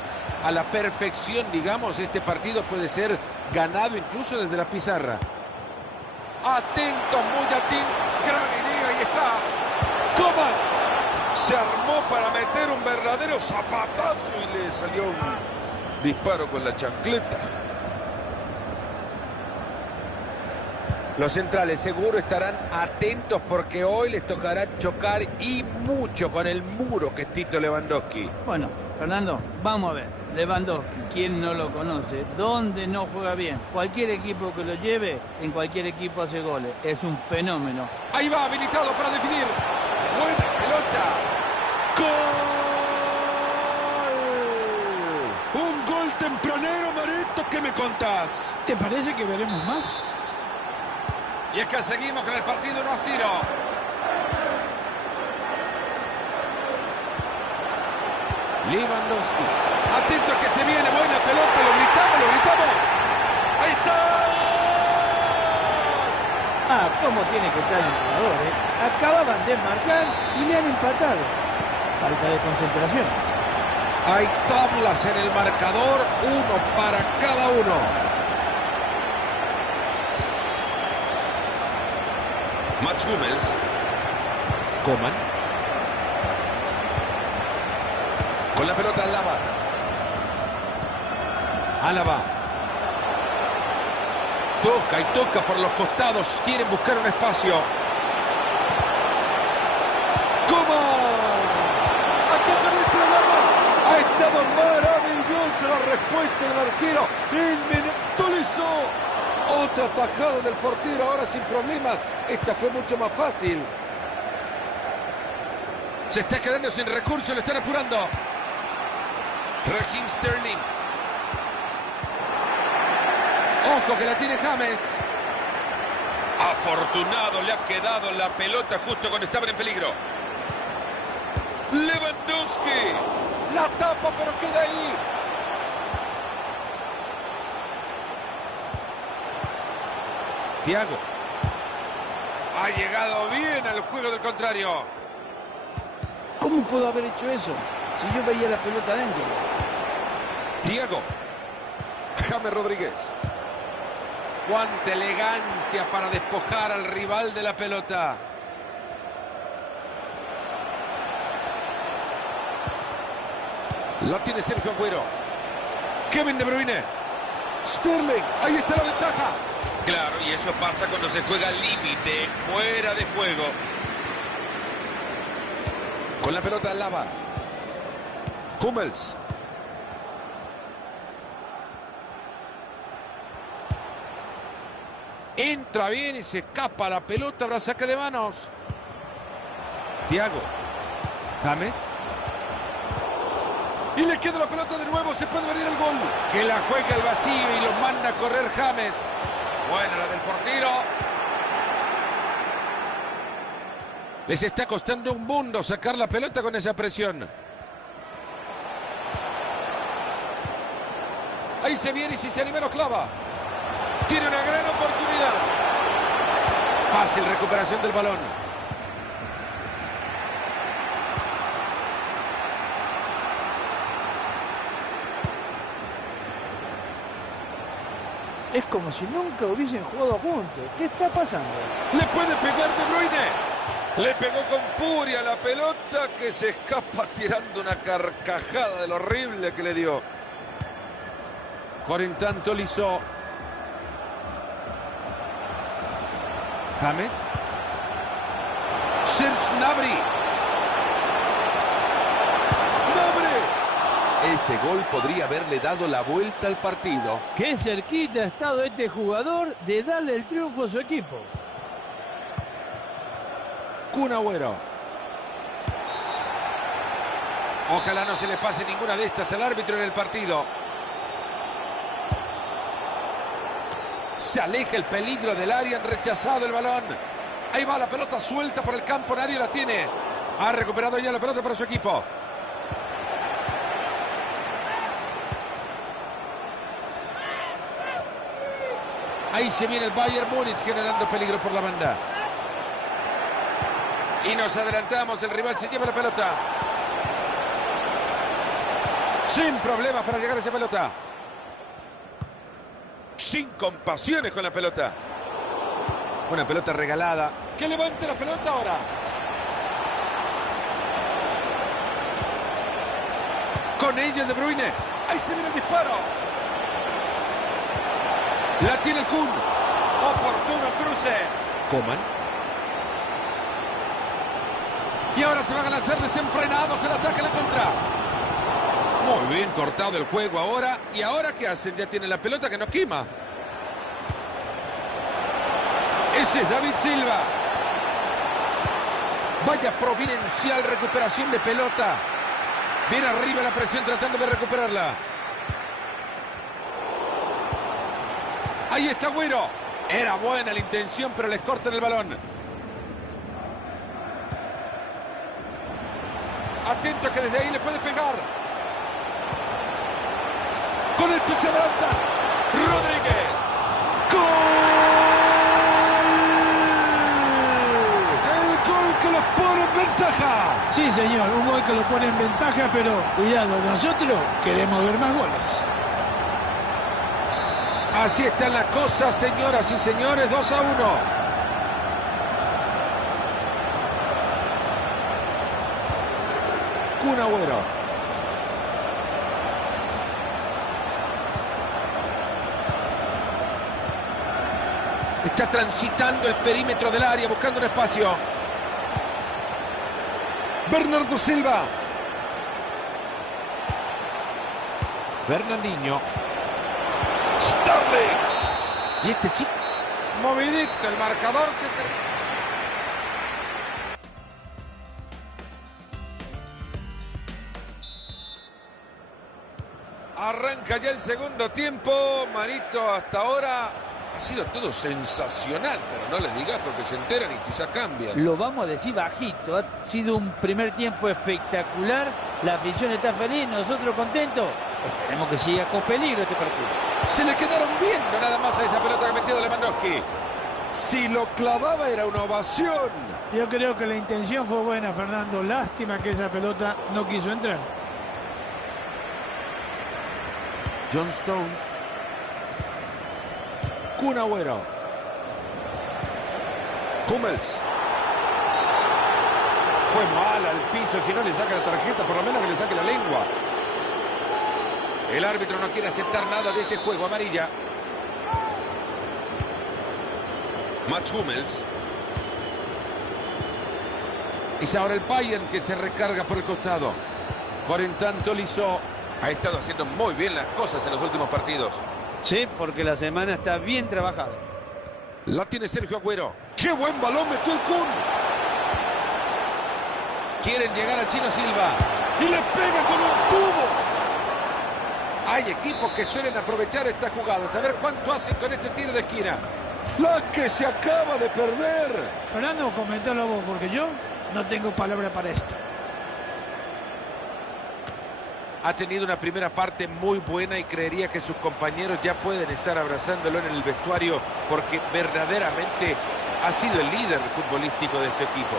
a la perfección, digamos. Este partido puede ser ganado incluso desde la pizarra. Atento, muy atento. Gran idea, ahí está. Coman se armó para meter un verdadero zapatazo y le salió un disparo con la chancleta. Los centrales seguro estarán atentos porque hoy les tocará chocar y mucho con el muro que es Tito Lewandowski. Bueno, Fernando, vamos a ver. Lewandowski, ¿quién no lo conoce? ¿Dónde no juega bien? Cualquier equipo que lo lleve, en cualquier equipo hace goles. Es un fenómeno. Ahí va, habilitado para definir. Buena pelota. ¡Gol! Un gol tempranero, Marito. ¿Qué me contás? ¿Te parece que veremos más? Y es que seguimos con el partido 1-0. Lewandowski. Atento que se viene, buena pelota, lo gritamos. ¡Ahí está! Ah, cómo tiene que estar el entrenador, ¿eh? Acababan de marcar y le han empatado. Falta de concentración. Hay tablas en el marcador, uno para cada uno. Mats Hummels. Coman. Con la pelota Alaba. Alaba. Toca y toca por los costados. Quieren buscar un espacio. ¡Coman! Acá con este lado. Ha estado maravillosa la respuesta del arquero. Inmortalizó. Otra tajada del portero, ahora sin problemas. Esta fue mucho más fácil. Se está quedando sin recursos, le están apurando. Raheem Sterling. Ojo que la tiene James. Afortunado, le ha quedado la pelota justo cuando estaban en peligro. Lewandowski. La tapa, pero queda ahí. Thiago. Ha llegado bien al juego del contrario. ¿Cómo pudo haber hecho eso? Si yo veía la pelota adentro. Thiago. James Rodríguez. Cuánta elegancia para despojar al rival de la pelota. La tiene Sergio Agüero. Kevin De Bruyne. Sterling. Ahí está la ventaja. Claro, y eso pasa cuando se juega al límite, fuera de juego. Con la pelota Alaba. Hummels. Entra bien y se escapa la pelota, ahora saque de manos. Thiago. James. Y le queda la pelota de nuevo, se puede venir el gol. Que la juega el vacío y lo manda a correr James. Buena la del portero. Les está costando un mundo sacar la pelota con esa presión. Ahí se viene y si se anima lo clava. Tiene una gran oportunidad. Fácil recuperación del balón. Es como si nunca hubiesen jugado juntos. ¿Qué está pasando? Le puede pegar De Bruyne. Le pegó con furia la pelota que se escapa tirando una carcajada de lo horrible que le dio. Por en tanto Lisó. James. Serge Gnabry. Ese gol podría haberle dado la vuelta al partido. Qué cerquita ha estado este jugador de darle el triunfo a su equipo. Kun Agüero. Ojalá no se le pase ninguna de estas al árbitro en el partido. Se aleja el peligro del área, han rechazado el balón. Ahí va la pelota suelta por el campo, nadie la tiene. Ha recuperado ya la pelota para su equipo. Ahí se viene el Bayern Múnich generando peligro por la banda. Y nos adelantamos, el rival se lleva la pelota. Sin problemas para llegar a esa pelota. Sin compasiones con la pelota. Una pelota regalada. Que levante la pelota ahora. Con ella De Bruyne. Ahí se viene el disparo. La tiene Kun. Oportuno cruce. Coman. Y ahora se van a lanzar desenfrenados el ataque a la contra. Muy bien cortado el juego ahora. ¿Y ahora qué hacen? Ya tienen la pelota que nos quema. Ese es David Silva. Vaya providencial recuperación de pelota. Bien arriba la presión tratando de recuperarla. Ahí está Agüero. Era buena la intención, pero les cortan el balón. Atento que desde ahí le puede pegar. Con esto se adelanta Rodríguez. Que los pone en ventaja. Sí, señor, un gol que lo pone en ventaja, pero cuidado, nosotros queremos ver más goles. Así están las cosas, señoras y señores, 2-1. Kun Agüero. Está transitando el perímetro del área, buscando un espacio. Bernardo Silva. Fernandinho. Sterling. Y este chico. Movidito el marcador. Arranca ya el segundo tiempo. Marito, hasta ahora ha sido todo sensacional, pero no les digas porque se enteran y quizá cambian. Lo vamos a decir bajito. Ha sido un primer tiempo espectacular. La afición está feliz, nosotros contentos. Esperemos que siga con peligro este partido. Se le quedaron viendo nada más a esa pelota que metió Lewandowski. Si lo clavaba era una ovación. Yo creo que la intención fue buena, Fernando. Lástima que esa pelota no quiso entrar. John Stones. Kun Agüero. Hummels. Fue mal al piso. Si no le saca la tarjeta, por lo menos que le saque la lengua. El árbitro no quiere aceptar nada de ese juego. Amarilla. Mats Hummels. Es ahora el Bayern que se recarga por el costado. Por en tanto, Lisó ha estado haciendo muy bien las cosas en los últimos partidos. Sí, porque la semana está bien trabajada. La tiene Sergio Agüero. ¡Qué buen balón metió el Kun! Quieren llegar al Chino Silva. ¡Y le pega con un tubo! Hay equipos que suelen aprovechar estas jugadas. A ver cuánto hacen con este tiro de esquina. La que se acaba de perder. Fernando, comentalo vos, porque yo no tengo palabra para esto. Ha tenido una primera parte muy buena y creería que sus compañeros ya pueden estar abrazándolo en el vestuario porque verdaderamente ha sido el líder futbolístico de este equipo.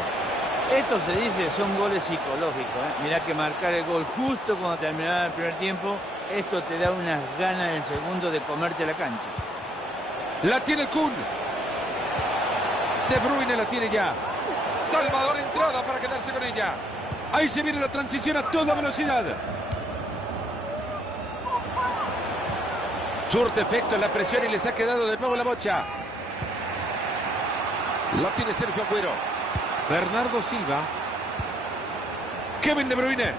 Esto se dice, son goles psicológicos, ¿eh? Mirá que marcar el gol justo cuando terminaba el primer tiempo, esto te da unas ganas en el segundo de comerte la cancha. La tiene Kun. De Bruyne la tiene ya. Salvador entrada para quedarse con ella. Ahí se viene la transición a toda velocidad. Surte efecto en la presión y les ha quedado de nuevo la bocha. La tiene Sergio Agüero. Bernardo Silva. Kevin De Bruyne.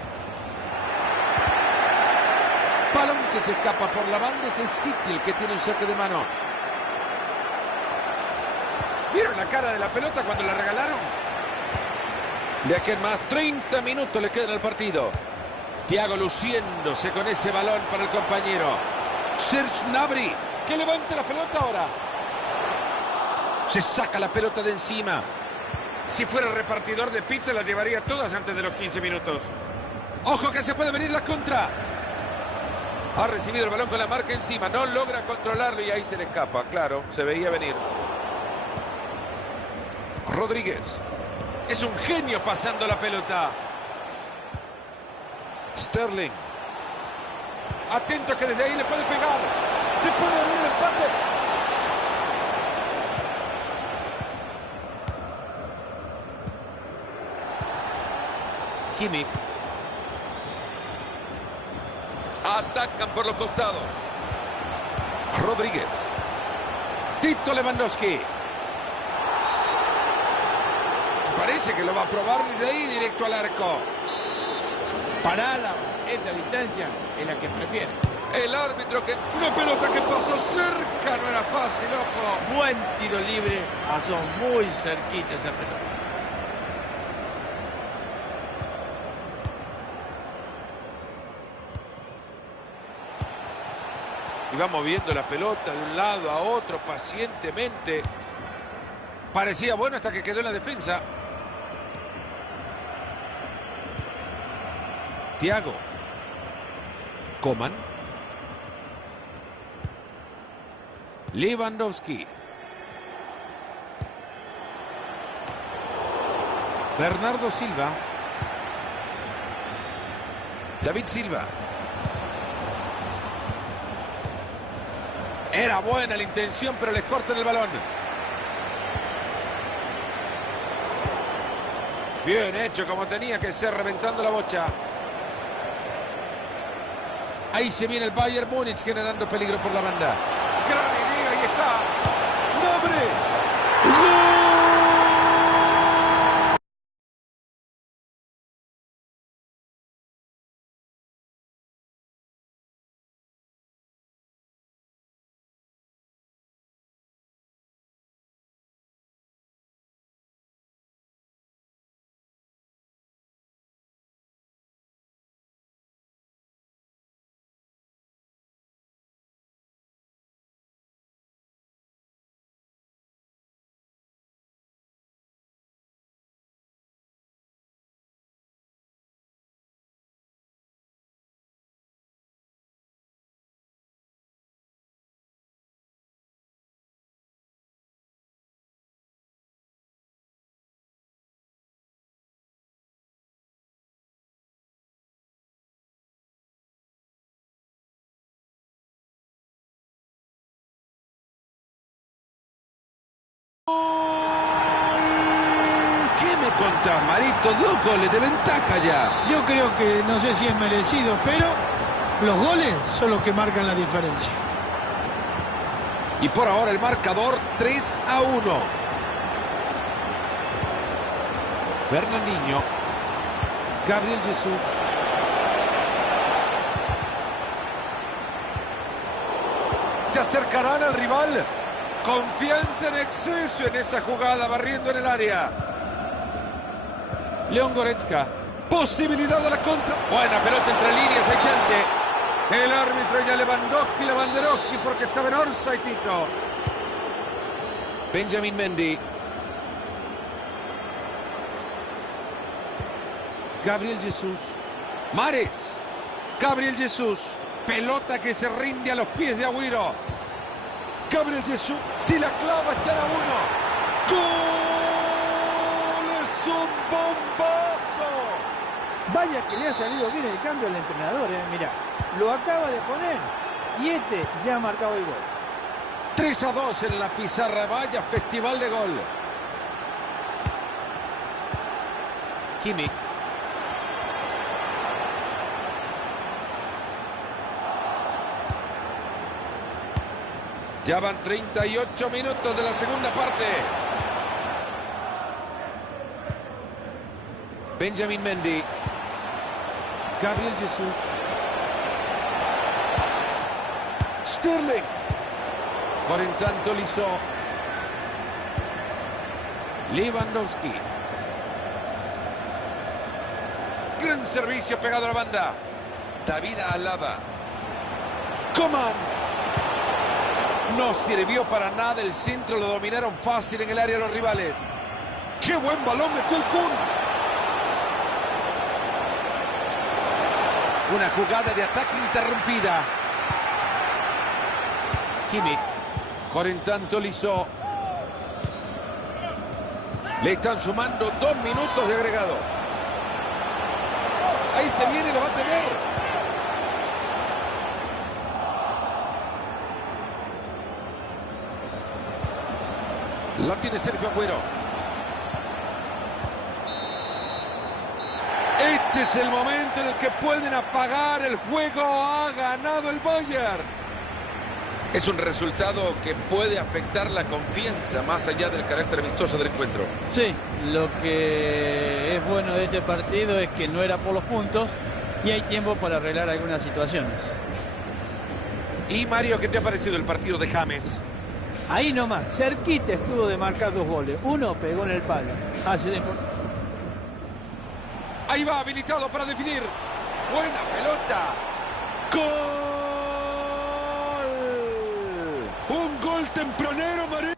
Balón que se escapa por la banda. Es el City el que tiene un saque de manos. ¿Vieron la cara de la pelota cuando la regalaron? De aquí en más, 30 minutos le quedan al partido. Thiago luciéndose con ese balón para el compañero. Serge Gnabry, que levante la pelota ahora. Se saca la pelota de encima. Si fuera repartidor de pizza, las llevaría todas antes de los 15 minutos. ¡Ojo que se puede venir la contra! Ha recibido el balón con la marca encima. No logra controlarlo y ahí se le escapa. Claro, se veía venir. Rodríguez. Es un genio pasando la pelota. Sterling. Atento que desde ahí le puede pegar. Se puede venir el empate. Kimmich. Atacan por los costados. Rodríguez. Tito Lewandowski. Parece que lo va a probar de ahí directo al arco. Parala, esta distancia es la que prefiere. El árbitro que... Una pelota que pasó cerca, no era fácil, ojo. Buen tiro libre, pasó muy cerquita esa pelota. Y va moviendo la pelota de un lado a otro pacientemente. Parecía bueno hasta que quedó en la defensa. Thiago. Coman. Lewandowski. Bernardo Silva. David Silva. Era buena la intención, pero les cortan el balón. Bien hecho, como tenía que ser, reventando la bocha. Ahí se viene el Bayern Múnich generando peligro por la banda. Gran idea, ahí está. ¡Gnabry! ¿Qué me contás, Marito? 2 goles de ventaja ya. Yo creo que no sé si es merecido, pero los goles son los que marcan la diferencia. Y por ahora el marcador 3-1. Fernandinho. Gabriel Jesús. ¿Se acercarán al rival? Confianza en exceso en esa jugada, barriendo en el área. León Goretzka. Posibilidad de la contra. Buena pelota entre líneas, hay chance. El árbitro ya Lewandowski, porque estaba en offside, Tito. Benjamin Mendy. Gabriel Jesús. Mahrez. Gabriel Jesús. Pelota que se rinde a los pies de Agüero. Gabriel Jesús. Si la clava, están a 1. ¡Gol! ¡Es un bombazo! Vaya que le ha salido bien el cambio al entrenador, Mirá, lo acaba de poner y este ya ha marcado el gol. 3-2 en la pizarra. Vaya festival de gol. Kimmich. Ya van 38 minutos de la segunda parte. Benjamin Mendy. Gabriel Jesús. Sterling. Por en tanto Lisó. Lewandowski. Gran servicio pegado a la banda. David Alaba. Coman. No sirvió para nada el centro, lo dominaron fácil en el área los rivales. ¡Qué buen balón metió el Kun! Una jugada de ataque interrumpida. Kimmich. Corren tanto Lisó. Le están sumando 2 minutos de agregado. Ahí se viene y lo va a tener. La tiene Sergio Agüero. Este es el momento en el que pueden apagar el juego. Ha ganado el Bayern. Es un resultado que puede afectar la confianza más allá del carácter amistoso del encuentro. Sí, lo que es bueno de este partido es que no era por los puntos y hay tiempo para arreglar algunas situaciones. Y Mario, ¿qué te ha parecido el partido de James? Ahí nomás, cerquita estuvo de marcar 2 goles. Uno pegó en el palo. Así de importante. Ahí va, habilitado para definir. Buena pelota. ¡Gol! Un gol tempranero, María.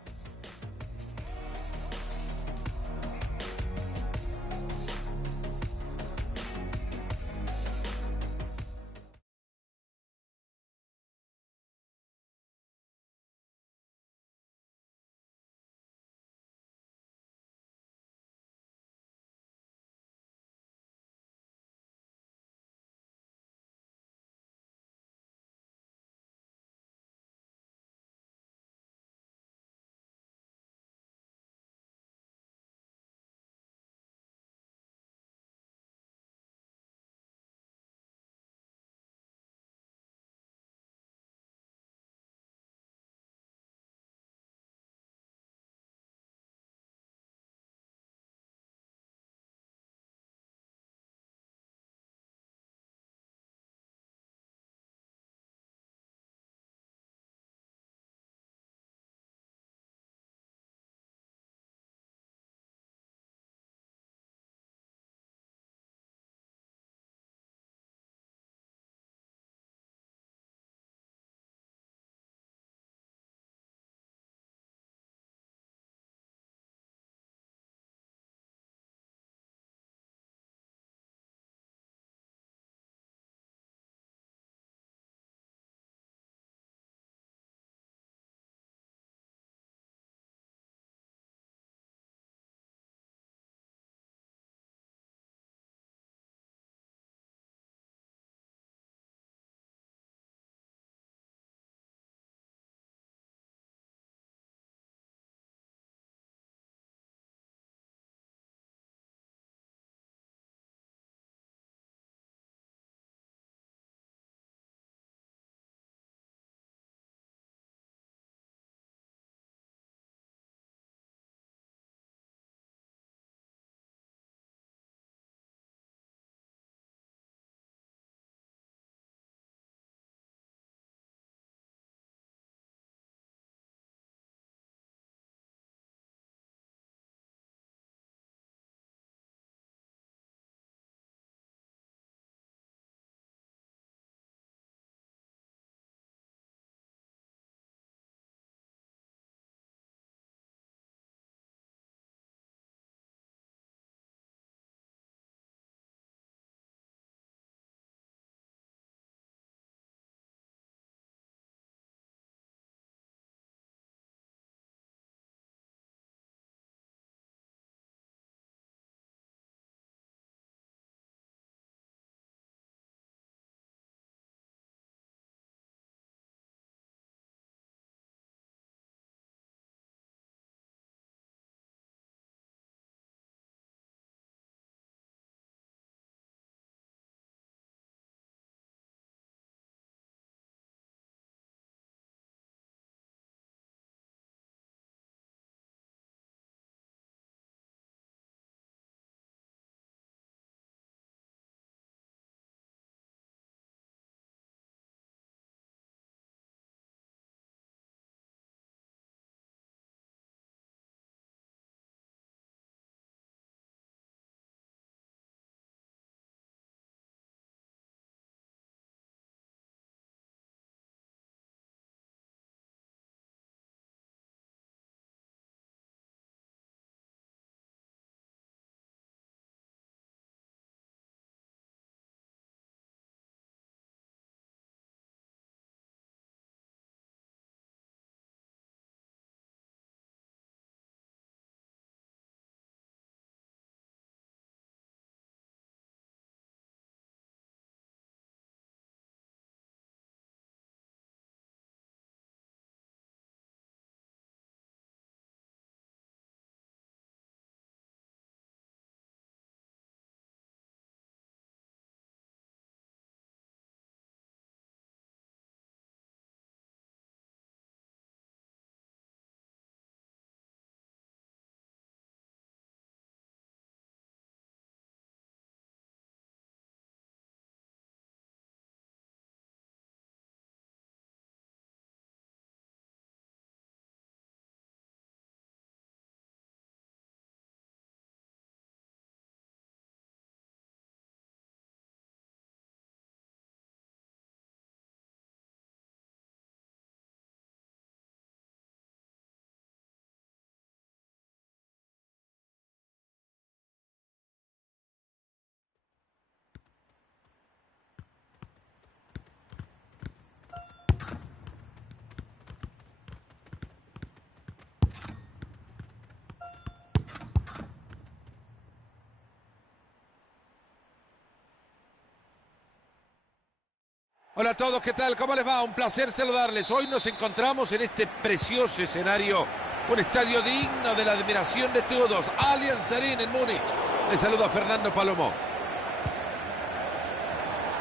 Hola a todos, ¿qué tal? ¿Cómo les va? Un placer saludarles. Hoy nos encontramos en este precioso escenario, un estadio digno de la admiración de todos, Allianz Arena en Múnich. Les saluda Fernando Palomo.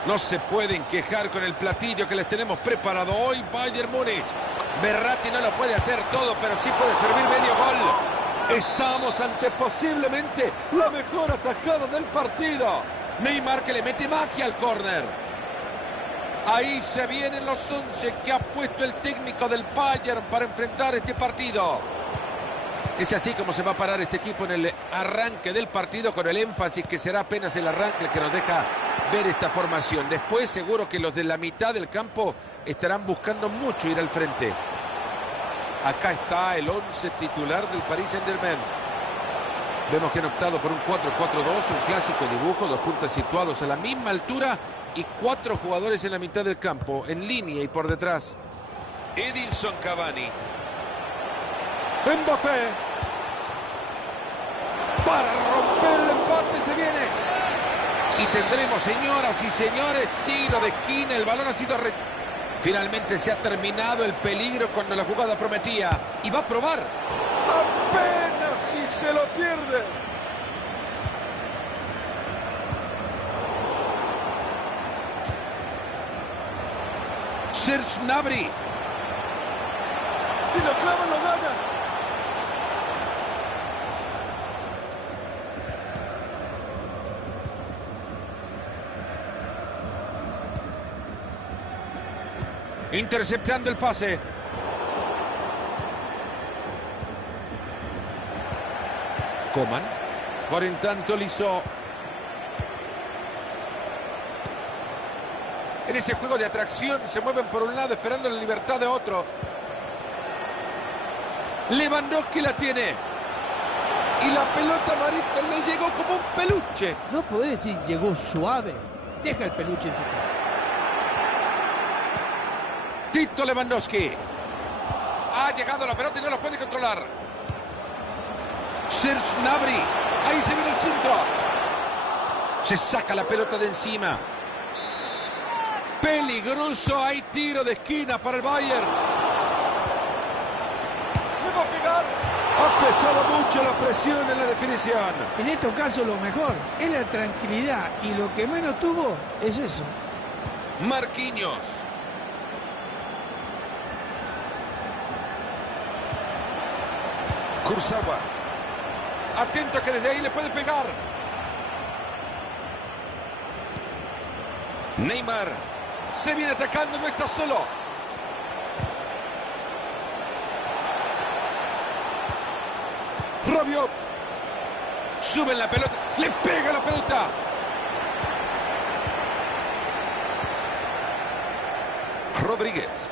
No se pueden quejar con el platillo que les tenemos preparado hoy, Bayern Múnich. Verratti no lo puede hacer todo, pero sí puede servir medio gol. Estamos ante posiblemente la mejor atajada del partido. Neymar que le mete magia al córner. Ahí se vienen los 11 que ha puesto el técnico del Bayern para enfrentar este partido. Es así como se va a parar este equipo en el arranque del partido, con el énfasis que será apenas el arranque el que nos deja ver esta formación. Después seguro que los de la mitad del campo estarán buscando mucho ir al frente. Acá está el 11 titular del Paris Saint-Germain. Vemos que han optado por un 4-4-2, un clásico dibujo, dos puntas situados a la misma altura y 4 jugadores en la mitad del campo, en línea y por detrás. Edinson Cavani. Mbappé. Para romper el empate se viene. Y tendremos, señoras y señores, tiro de esquina. El balón ha sido... Finalmente se ha terminado el peligro cuando la jugada prometía. Y va a probar. Apenas si se lo pierde. Serge Gnabry. Si lo clavan, lo gana. Interceptando el pase. Coman. Por en tanto Lisó. En ese juego de atracción se mueven por un lado esperando la libertad de otro. Lewandowski la tiene. Y la pelota a Marito le llegó como un peluche. No podés decir llegó suave. Deja el peluche en su casa. Tito Lewandowski. Ha llegado la pelota y no la puede controlar. Serge Gnabry. Ahí se viene el centro. Se saca la pelota de encima. Peligroso. Hay tiro de esquina para el Bayern. Le va a pegar. Ha pesado mucho la presión en la definición. En estos casos lo mejor es la tranquilidad y lo que menos tuvo es eso. Marquinhos. Kurzawa. Atento que desde ahí le puede pegar. Neymar. Se viene atacando, no está solo. Rabiot. Sube la pelota. Le pega la pelota. Rodríguez.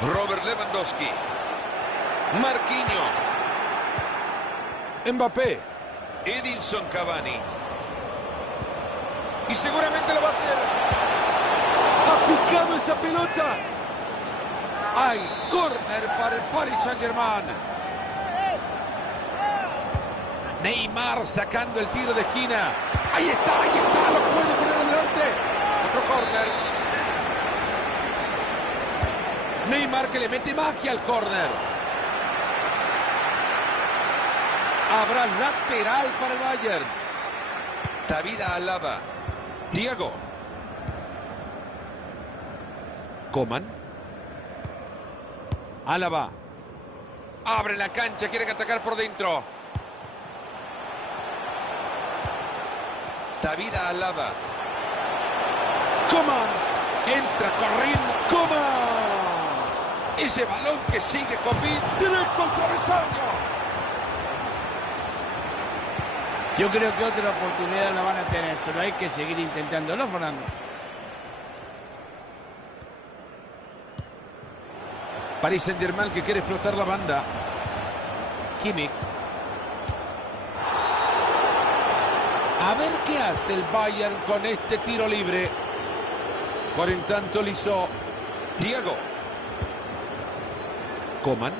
Robert Lewandowski. Marquinhos. Mbappé. Edinson Cavani. Y seguramente lo va a hacer. Ha picado esa pelota. Hay córner para el Paris Saint-Germain. Neymar sacando el tiro de esquina. Ahí está, lo puede poner adelante. Otro córner. Neymar que le mete magia al córner. Habrá lateral para el Bayern. David Alaba. Thiago. Coman. Alaba. Abre la cancha, quieren atacar por dentro. David Alaba. Coman. Entra corriendo. Coman. Ese balón que sigue con vida. Directo al travesaño. Yo creo que otra oportunidad la van a tener, pero hay que seguir intentándolo, Fernando. Paris Saint-Germain que quiere explotar la banda. Kimmich. A ver qué hace el Bayern con este tiro libre. Por en tanto Lisó. Thiago. Coman.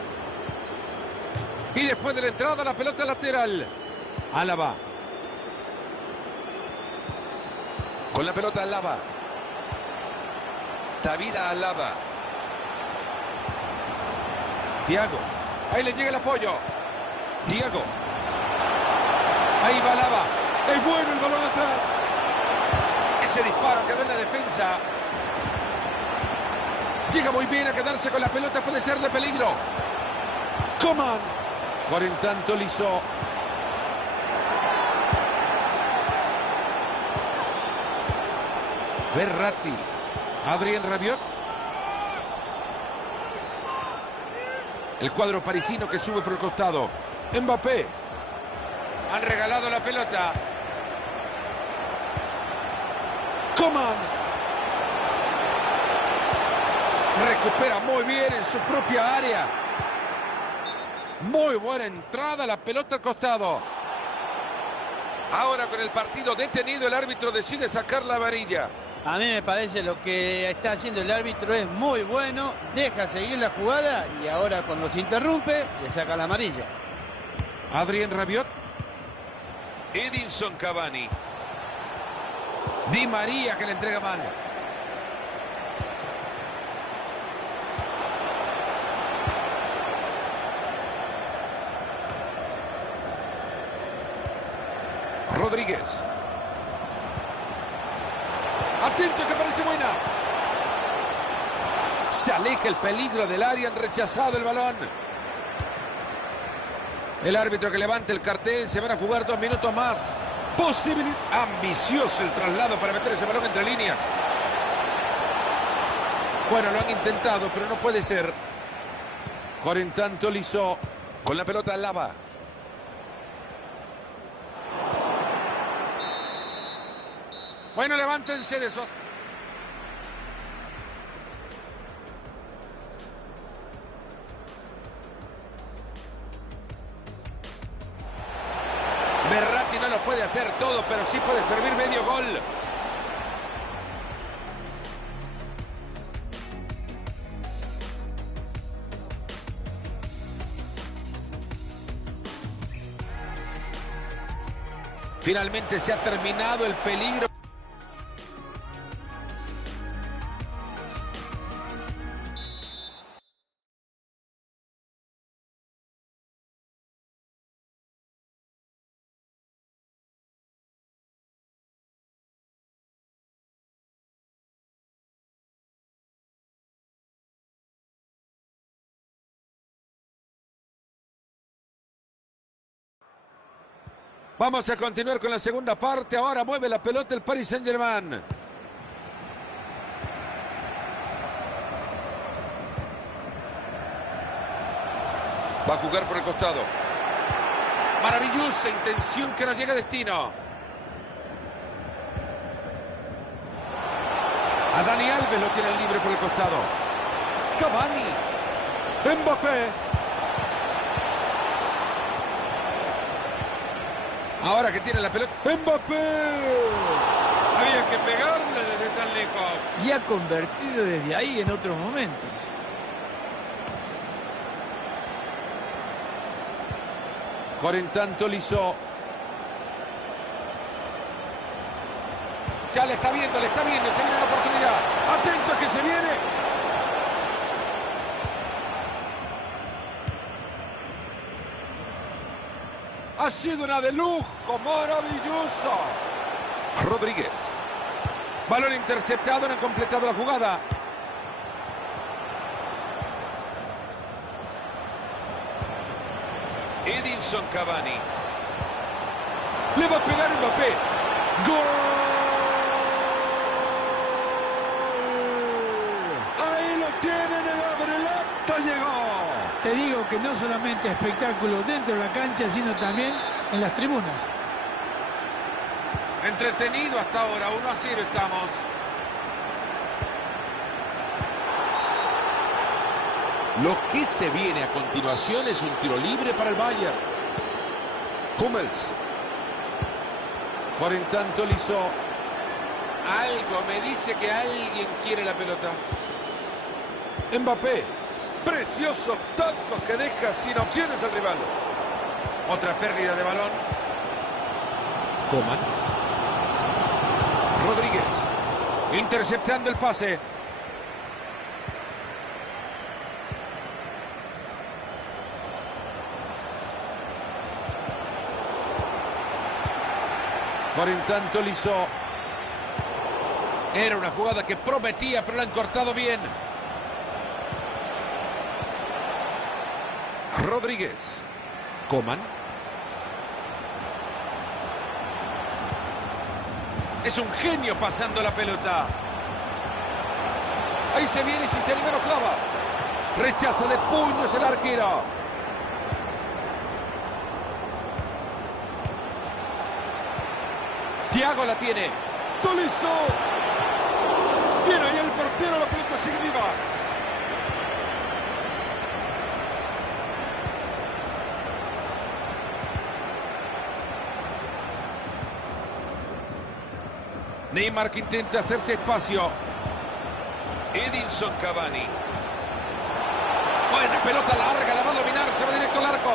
Y después de la entrada la pelota lateral. Alaba. Con la pelota Alaba. David Alaba. Thiago. Ahí le llega el apoyo. Thiago. Ahí va Alaba. Es bueno el balón atrás. Ese disparo quedó en la defensa. Llega muy bien a quedarse con la pelota. Puede ser de peligro. Coman. Por en tanto Lisó. Verratti. Adrien Rabiot. El cuadro parisino que sube por el costado. Mbappé. Han regalado la pelota. Coman. Recupera muy bien en su propia área. Muy buena entrada, la pelota al costado. Ahora con el partido detenido, el árbitro decide sacar la amarilla. A mí me parece lo que está haciendo el árbitro es muy bueno. Deja seguir la jugada y ahora cuando se interrumpe le saca la amarilla. Adrien Rabiot. Edinson Cavani. Di María que le entrega mal. Rodríguez. Atento que parece buena. Se aleja el peligro del área, han rechazado el balón. El árbitro que levanta el cartel, se van a jugar 2 minutos más. Posible, ambicioso el traslado para meter ese balón entre líneas. Bueno, lo han intentado, pero no puede ser. Por en tanto Lisó, con la pelota Alaba. Bueno, levántense de esos. Verratti no lo puede hacer todo, pero sí puede servir medio gol. Finalmente se ha terminado el peligro. Vamos a continuar con la segunda parte. Ahora mueve la pelota el Paris Saint-Germain. Va a jugar por el costado. Maravillosa intención que no llega a destino. A Dani Alves lo tiene libre por el costado. Cavani. Mbappé. Ahora que tiene la pelota. Mbappé. Había que pegarle desde tan lejos. Y ha convertido desde ahí en otros momentos. Por en tanto Lisó. Ya le está viendo, se viene la oportunidad. Atento que se viene. Ha sido una de lujo, maravillosa. Rodríguez. Balón interceptado, no han completado la jugada. Edinson Cavani. Le va a pegar Mbappé. ¡Gol! Ahí lo tienen, el abrelata llegó. Te digo que no solamente espectáculo dentro de la cancha, sino también en las tribunas. Entretenido hasta ahora, 1-0 estamos. Lo que se viene a continuación es un tiro libre para el Bayern. Hummels. Por en tanto Lisó. Algo me dice que alguien quiere la pelota. Mbappé. Preciosos tacos que deja sin opciones al rival. Otra pérdida de balón. Coman. Rodríguez. Interceptando el pase. Por en tanto Lisó. Era una jugada que prometía, pero la han cortado bien. Rodríguez. Coman. Es un genio pasando la pelota. Ahí se viene y si se anima lo clava. Rechaza de puños el arquero. Thiago la tiene. Tolisso. Viene ahí el portero, la pelota sigue viva. Neymar que intenta hacerse espacio. Edinson Cavani. Buena pelota larga, la va a dominar, se va directo al arco.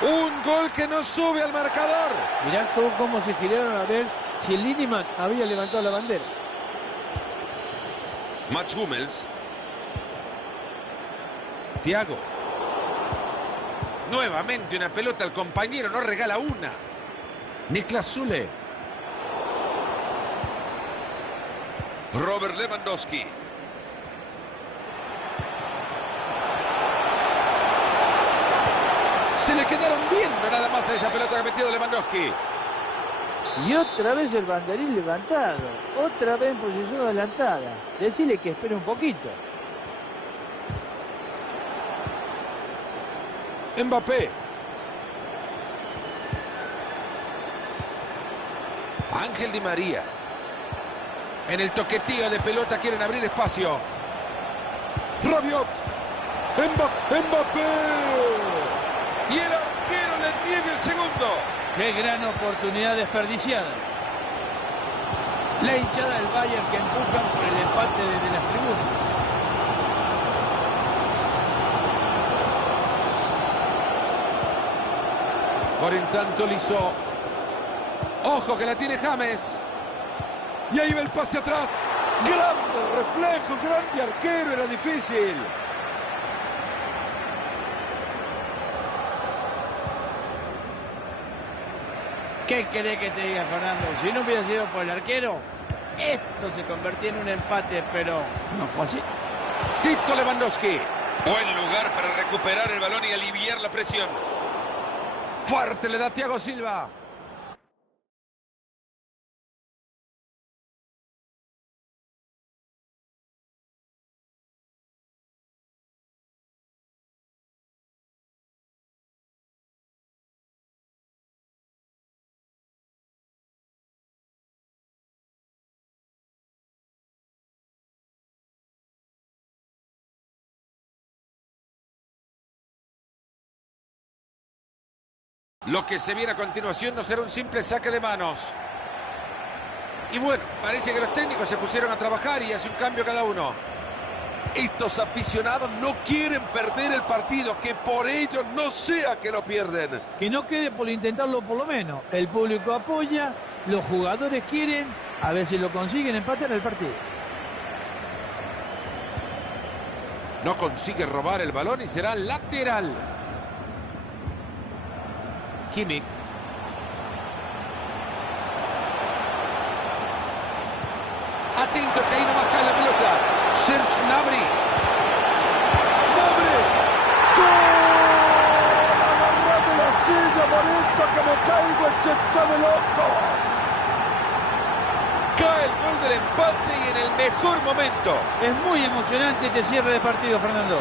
Un gol que no sube al marcador. Mirá todo cómo se giraron a ver si el Lineman había levantado la bandera. Mats Hummels. Thiago. Nuevamente una pelota, el compañero no regala una. Niklas Süle. Robert Lewandowski. Se le quedaron viendo nada más a esa pelota que ha metido Lewandowski. Y otra vez el banderín levantado. Otra vez en posición adelantada. Decirle que espere un poquito. Mbappé. Ángel Di María. En el toquetío de pelota quieren abrir espacio. Rabiot. Mbappé. Y el arquero le niega el segundo. Qué gran oportunidad desperdiciada. La hinchada del Bayern que empujan por el empate desde las tribunas. Por en tanto Lisó. Ojo que la tiene James. Y ahí va el pase atrás. Grande reflejo, grande arquero, era difícil. ¿Qué querés que te diga, Fernando? Si no hubiera sido por el arquero, esto se convertía en un empate, pero no fue así. Tito Lewandowski. Buen lugar para recuperar el balón y aliviar la presión. Fuerte le da Thiago Silva. Lo que se viene a continuación no será un simple saque de manos. Y bueno, parece que los técnicos se pusieron a trabajar y hace un cambio cada uno. Estos aficionados no quieren perder el partido, que por ellos no sea que lo pierden. Que no quede por intentarlo por lo menos. El público apoya, los jugadores quieren, a ver si lo consiguen empatar el partido. No consigue robar el balón y será lateral. Kimmich. Atento que ahí no baja la pelota. Serge Gnabry. ¡Gnabry! ¡Gol! Agarrame la silla, Morita, que me caigo, esto está de loco. Cae el gol del empate y en el mejor momento. Es muy emocionante este cierre de partido, Fernando.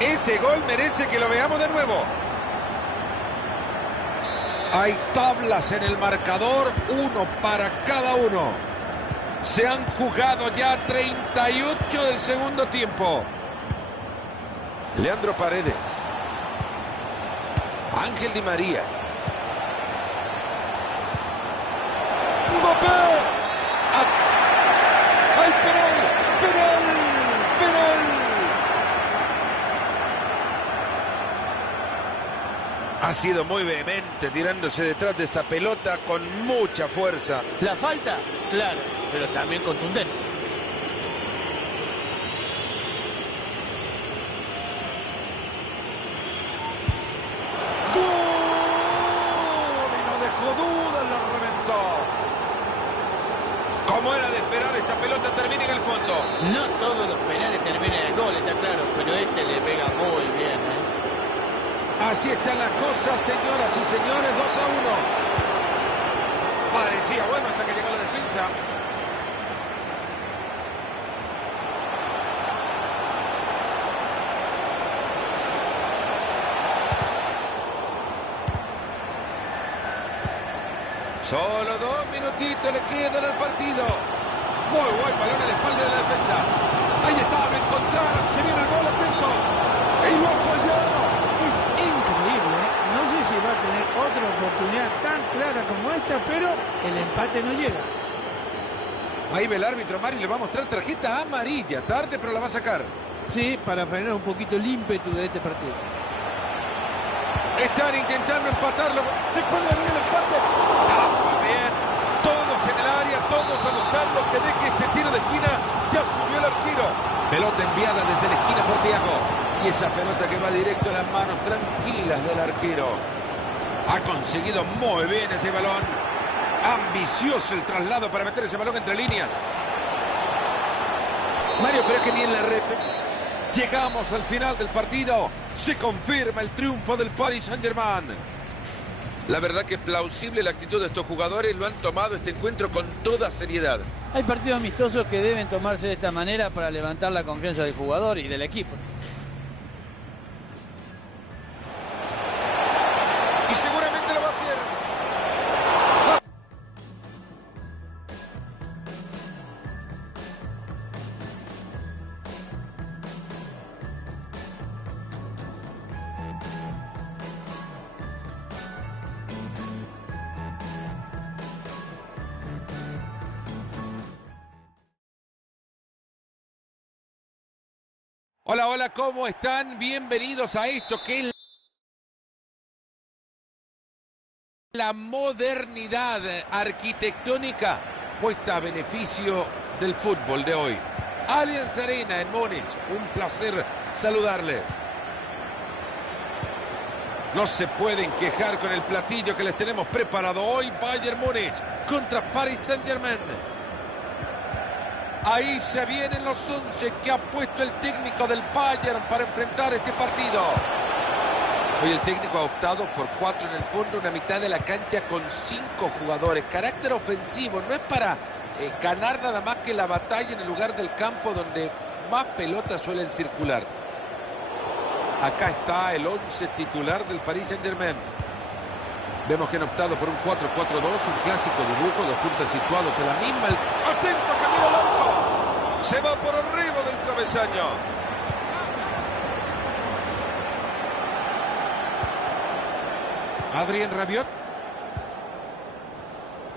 Ese gol merece que lo veamos de nuevo. Hay tablas en el marcador, uno para cada uno. Se han jugado ya 38 del segundo tiempo. Leandro Paredes. Ángel Di María. ¡Mbappé! ¡Hay penal! ¡Penal! ¡Penal! Ha sido muy vehemente tirándose detrás de esa pelota con mucha fuerza. La falta, claro, pero también contundente. ¡Gol! Y no dejó dudas, la reventó. Como era de esperar, esta pelota termina en el fondo. No todos los penales terminan en gol, está claro, pero este le pega muy bien, ¿eh? Así están las cosas, señoras y señores, 2-1. Parecía bueno hasta que llegó la defensa. Solo 2 minutitos le quedan al partido. Muy buen balón en la espalda de la defensa. Ahí está, lo encontraron. Se viene el gol, atento. Y lo ha fallado. Es increíble, ¿eh? No sé si va a tener otra oportunidad tan clara como esta, pero el empate no llega. Ahí ve el árbitro, Mario, le va a mostrar tarjeta amarilla. Tarde, pero la va a sacar. Sí, para frenar un poquito el ímpetu de este partido. Están intentando empatarlo. Se puede venir el empate. Tapa bien. Todos en el área, todos a buscarlo. Que deje este tiro de esquina. Ya subió el arquero. Pelota enviada desde la esquina por Thiago. Y esa pelota que va directo a las manos tranquilas del arquero. Ha conseguido muy bien ese balón. Ambicioso el traslado para meter ese balón entre líneas. Mario, pero es que ni en la red. Llegamos al final del partido. Se confirma el triunfo del Paris Saint-Germain. La verdad que es plausible la actitud de estos jugadores. Lo han tomado este encuentro con toda seriedad. Hay partidos amistosos que deben tomarse de esta manera para levantar la confianza del jugador y del equipo. Y seguramente lo va a hacer. Hola, hola, ¿cómo están? Bienvenidos a esto que es la modernidad arquitectónica puesta a beneficio del fútbol de hoy. Allianz Arena en Múnich, un placer saludarles. No se pueden quejar con el platillo que les tenemos preparado hoy. Bayern Múnich contra Paris Saint-Germain. Ahí se vienen los 11 que ha puesto el técnico del Bayern para enfrentar este partido. Hoy el técnico ha optado por 4 en el fondo, una mitad de la cancha con 5 jugadores. Carácter ofensivo, no es para ganar nada más que la batalla en el lugar del campo donde más pelotas suelen circular. Acá está el 11 titular del Paris Saint-Germain. Vemos que han optado por un 4-4-2, un clásico dibujo, 2 puntas situados en la misma. Atento, que mira el arco. Se va por arriba del travesaño. Adrien Rabiot.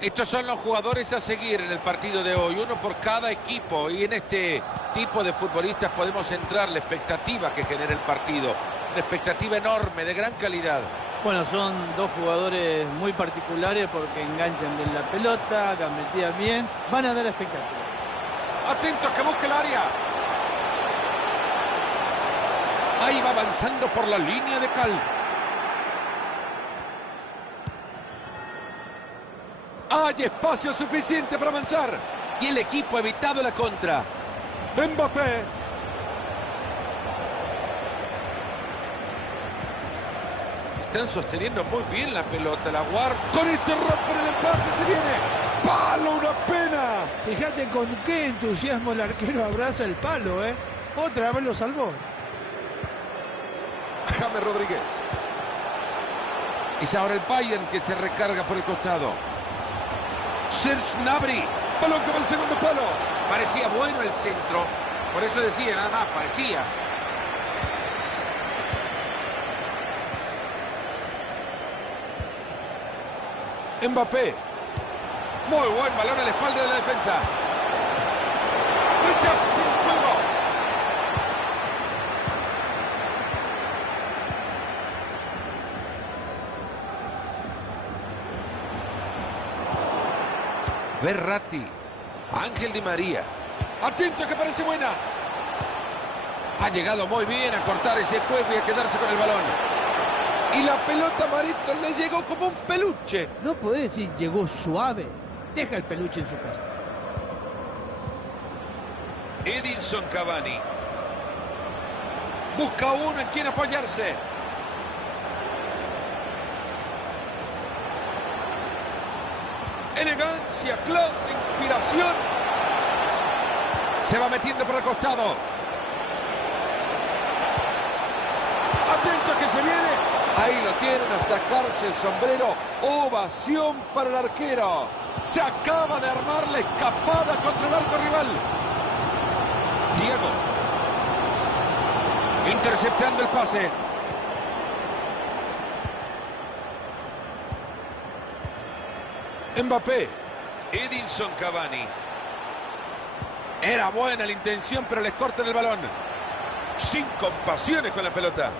Estos son los jugadores a seguir en el partido de hoy, uno por cada equipo, y en este tipo de futbolistas podemos entrar la expectativa que genera el partido, una expectativa enorme, de gran calidad. Bueno, son dos jugadores muy particulares porque enganchan bien la pelota, gambetean bien, van a dar espectáculo. Atento, que busque el área. Ahí va avanzando por la línea de cal. Hay espacio suficiente para avanzar. Y el equipo ha evitado la contra. Mbappé. Están sosteniendo muy bien la pelota, la guarda. Con este rompe el empate, se viene. ¡Palo, una pena! Fíjate con qué entusiasmo el arquero abraza el palo, ¿eh? Otra vez lo salvó. James Rodríguez. Es ahora el Bayern que se recarga por el costado. Serge Gnabry. Balón que va al segundo palo. Parecía bueno el centro. Por eso decía, nada más, parecía. Mbappé. Muy buen balón a la espalda de la defensa. Rechaza sin juego. Verratti. Ángel Di María. Atento que parece buena. Ha llegado muy bien a cortar ese juego y a quedarse con el balón. Y la pelota a Marito le llegó como un peluche. No podés decir llegó suave. Deja el peluche en su casa. Edinson Cavani. Busca uno en quien apoyarse. Elegancia, clase, inspiración. Se va metiendo por el costado. Atento que se viene. Ahí lo tienen, a sacarse el sombrero. Ovación para el arquero. Se acaba de armar la escapada contra el arco rival. Diego. Interceptando el pase. Mbappé. Edinson Cavani. Era buena la intención, pero les cortan el balón. Sin compasiones con la pelota.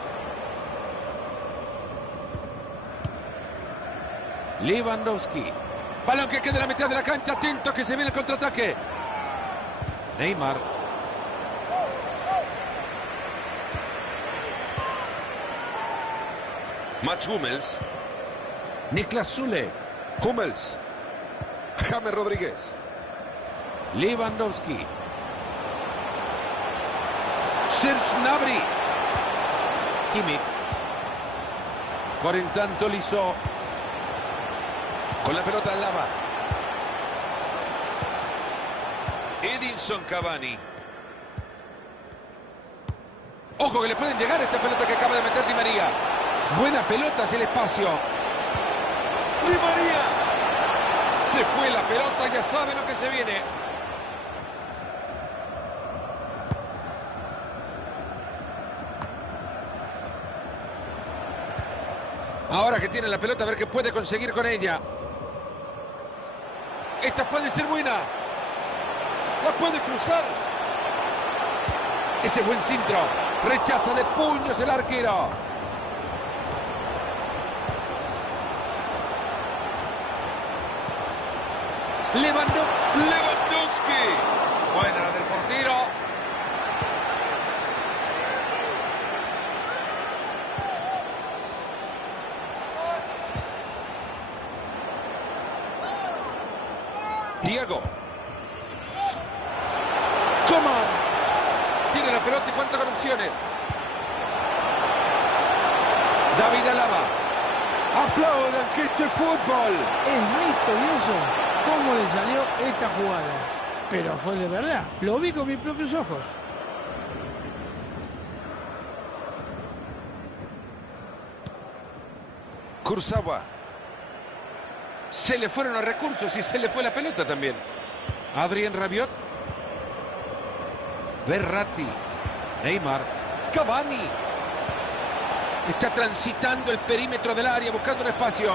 Lewandowski. Balón que queda en la mitad de la cancha. Atento que se viene el contraataque. Neymar. Mats Hummels. Niklas Süle. Hummels. James Rodríguez. Lewandowski. Serge Gnabry. Kimmich. Por en tanto Lisó. Con la pelota al lava. Edinson Cavani. Ojo que le pueden llegar a esta pelota que acaba de meter Di María. Buena pelota hacia el espacio. Di María. Se fue la pelota, ya sabe lo que se viene. Ahora que tiene la pelota, a ver qué puede conseguir con ella. Esta puede ser buena. La puede cruzar. Ese buen centro. Rechaza de puños el arquero. Lewandowski. Buena la del portero. Diego. Coman. Tiene la pelota y cuenta con opciones. David Alaba. Aplaudan que esto es fútbol. Es misterioso cómo le salió esta jugada. Pero fue de verdad. Lo vi con mis propios ojos. Kurzawa. Se le fueron los recursos y se le fue la pelota también. Adrien Rabiot. Verratti. Neymar. Cavani. Está transitando el perímetro del área buscando un espacio.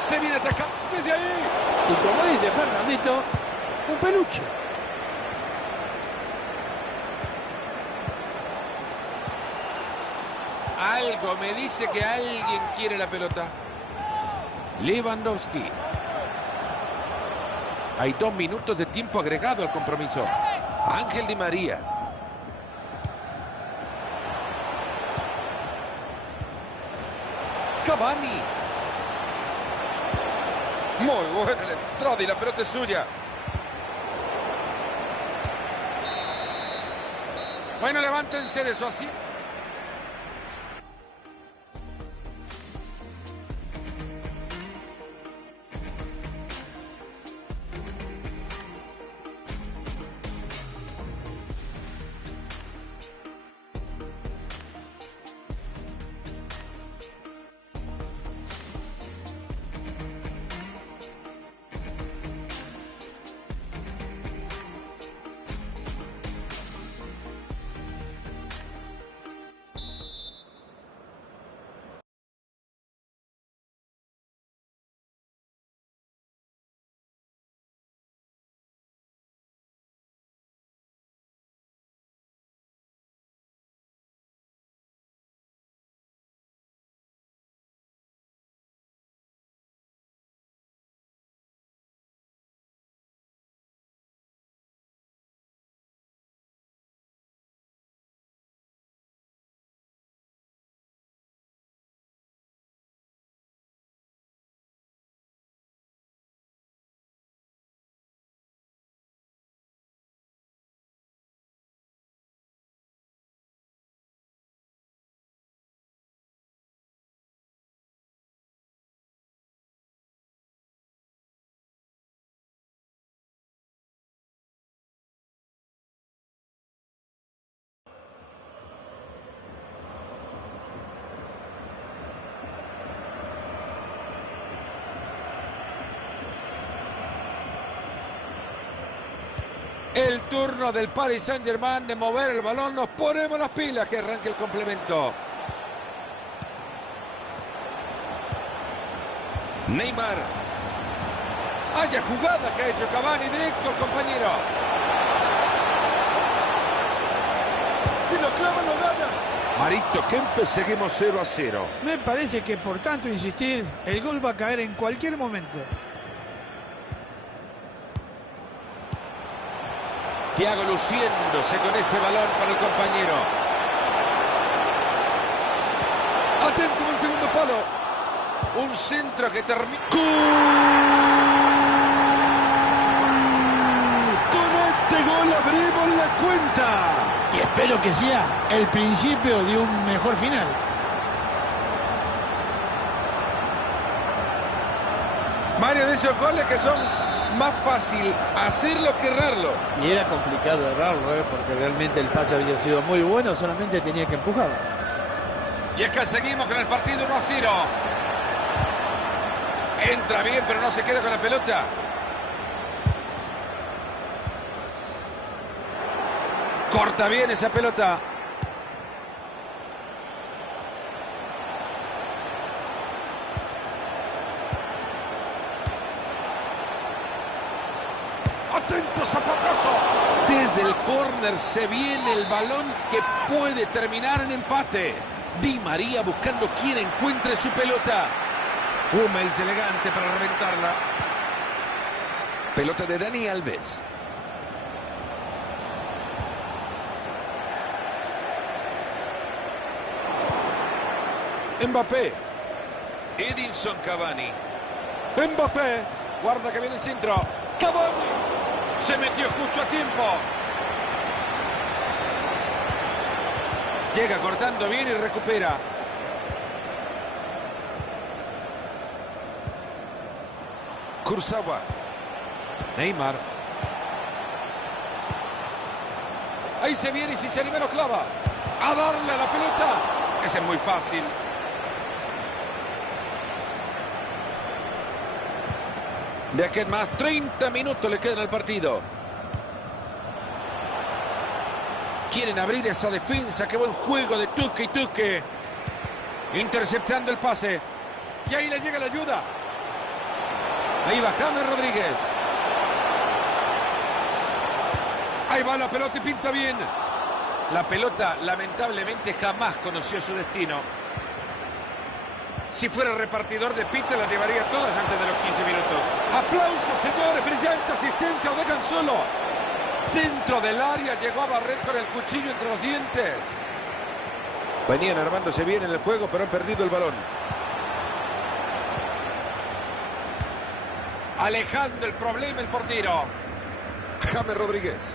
Se viene atacando desde ahí. Y como dice Fernandito, un peluche. Algo me dice que alguien quiere la pelota. Lewandowski. Hay 2 minutos de tiempo agregado al compromiso. Ángel Di María. Cavani. Muy buena la entrada y la pelota es suya. Bueno, levántense de eso así. El turno del Paris Saint-Germain de mover el balón. Nos ponemos las pilas, que arranque el complemento. Neymar. Haya jugada que ha hecho Cavani, directo al compañero. Si lo clavan, lo gana. Marito Kempes, seguimos 0-0. Me parece que por tanto insistir, el gol va a caer en cualquier momento. Thiago luciéndose con ese balón para el compañero. Atento en el segundo palo. Un centro que termina. Con este gol abrimos la cuenta. Y espero que sea el principio de un mejor final. Varios de esos goles que son más fácil hacerlo que errarlo. Y era complicado errarlo, porque realmente el pase había sido muy bueno, solamente tenía que empujarlo. Y es que seguimos con el partido 1-0. Entra bien, pero no se queda con la pelota. Corta bien esa pelota. Atento, zapatazo. Desde el córner se viene el balón que puede terminar en empate. Di María buscando quien encuentre su pelota. Hummels elegante para reventarla. Pelota de Dani Alves. Mbappé. Edinson Cavani. Mbappé. Guarda que viene el centro. Cavani. Se metió justo a tiempo. Llega cortando bien y recupera. Kurzawa. Neymar. Ahí se viene y si se anima lo clava. A darle a la pelota. Ese es muy fácil. De aquí en más, 30 minutos le quedan al partido. Quieren abrir esa defensa. Qué buen juego de Tuque y Tuque. Interceptando el pase. Y ahí le llega la ayuda. Ahí va James Rodríguez. Ahí va la pelota y pinta bien. La pelota lamentablemente jamás conoció su destino. Si fuera repartidor de pizza las llevaría todas antes de los 15 minutos. Aplausos, señores. Brillante asistencia. Lo dejan solo. Dentro del área llegó a barrer con el cuchillo entre los dientes. Venían armándose bien en el juego, pero han perdido el balón. Alejando el problema el portero. James Rodríguez.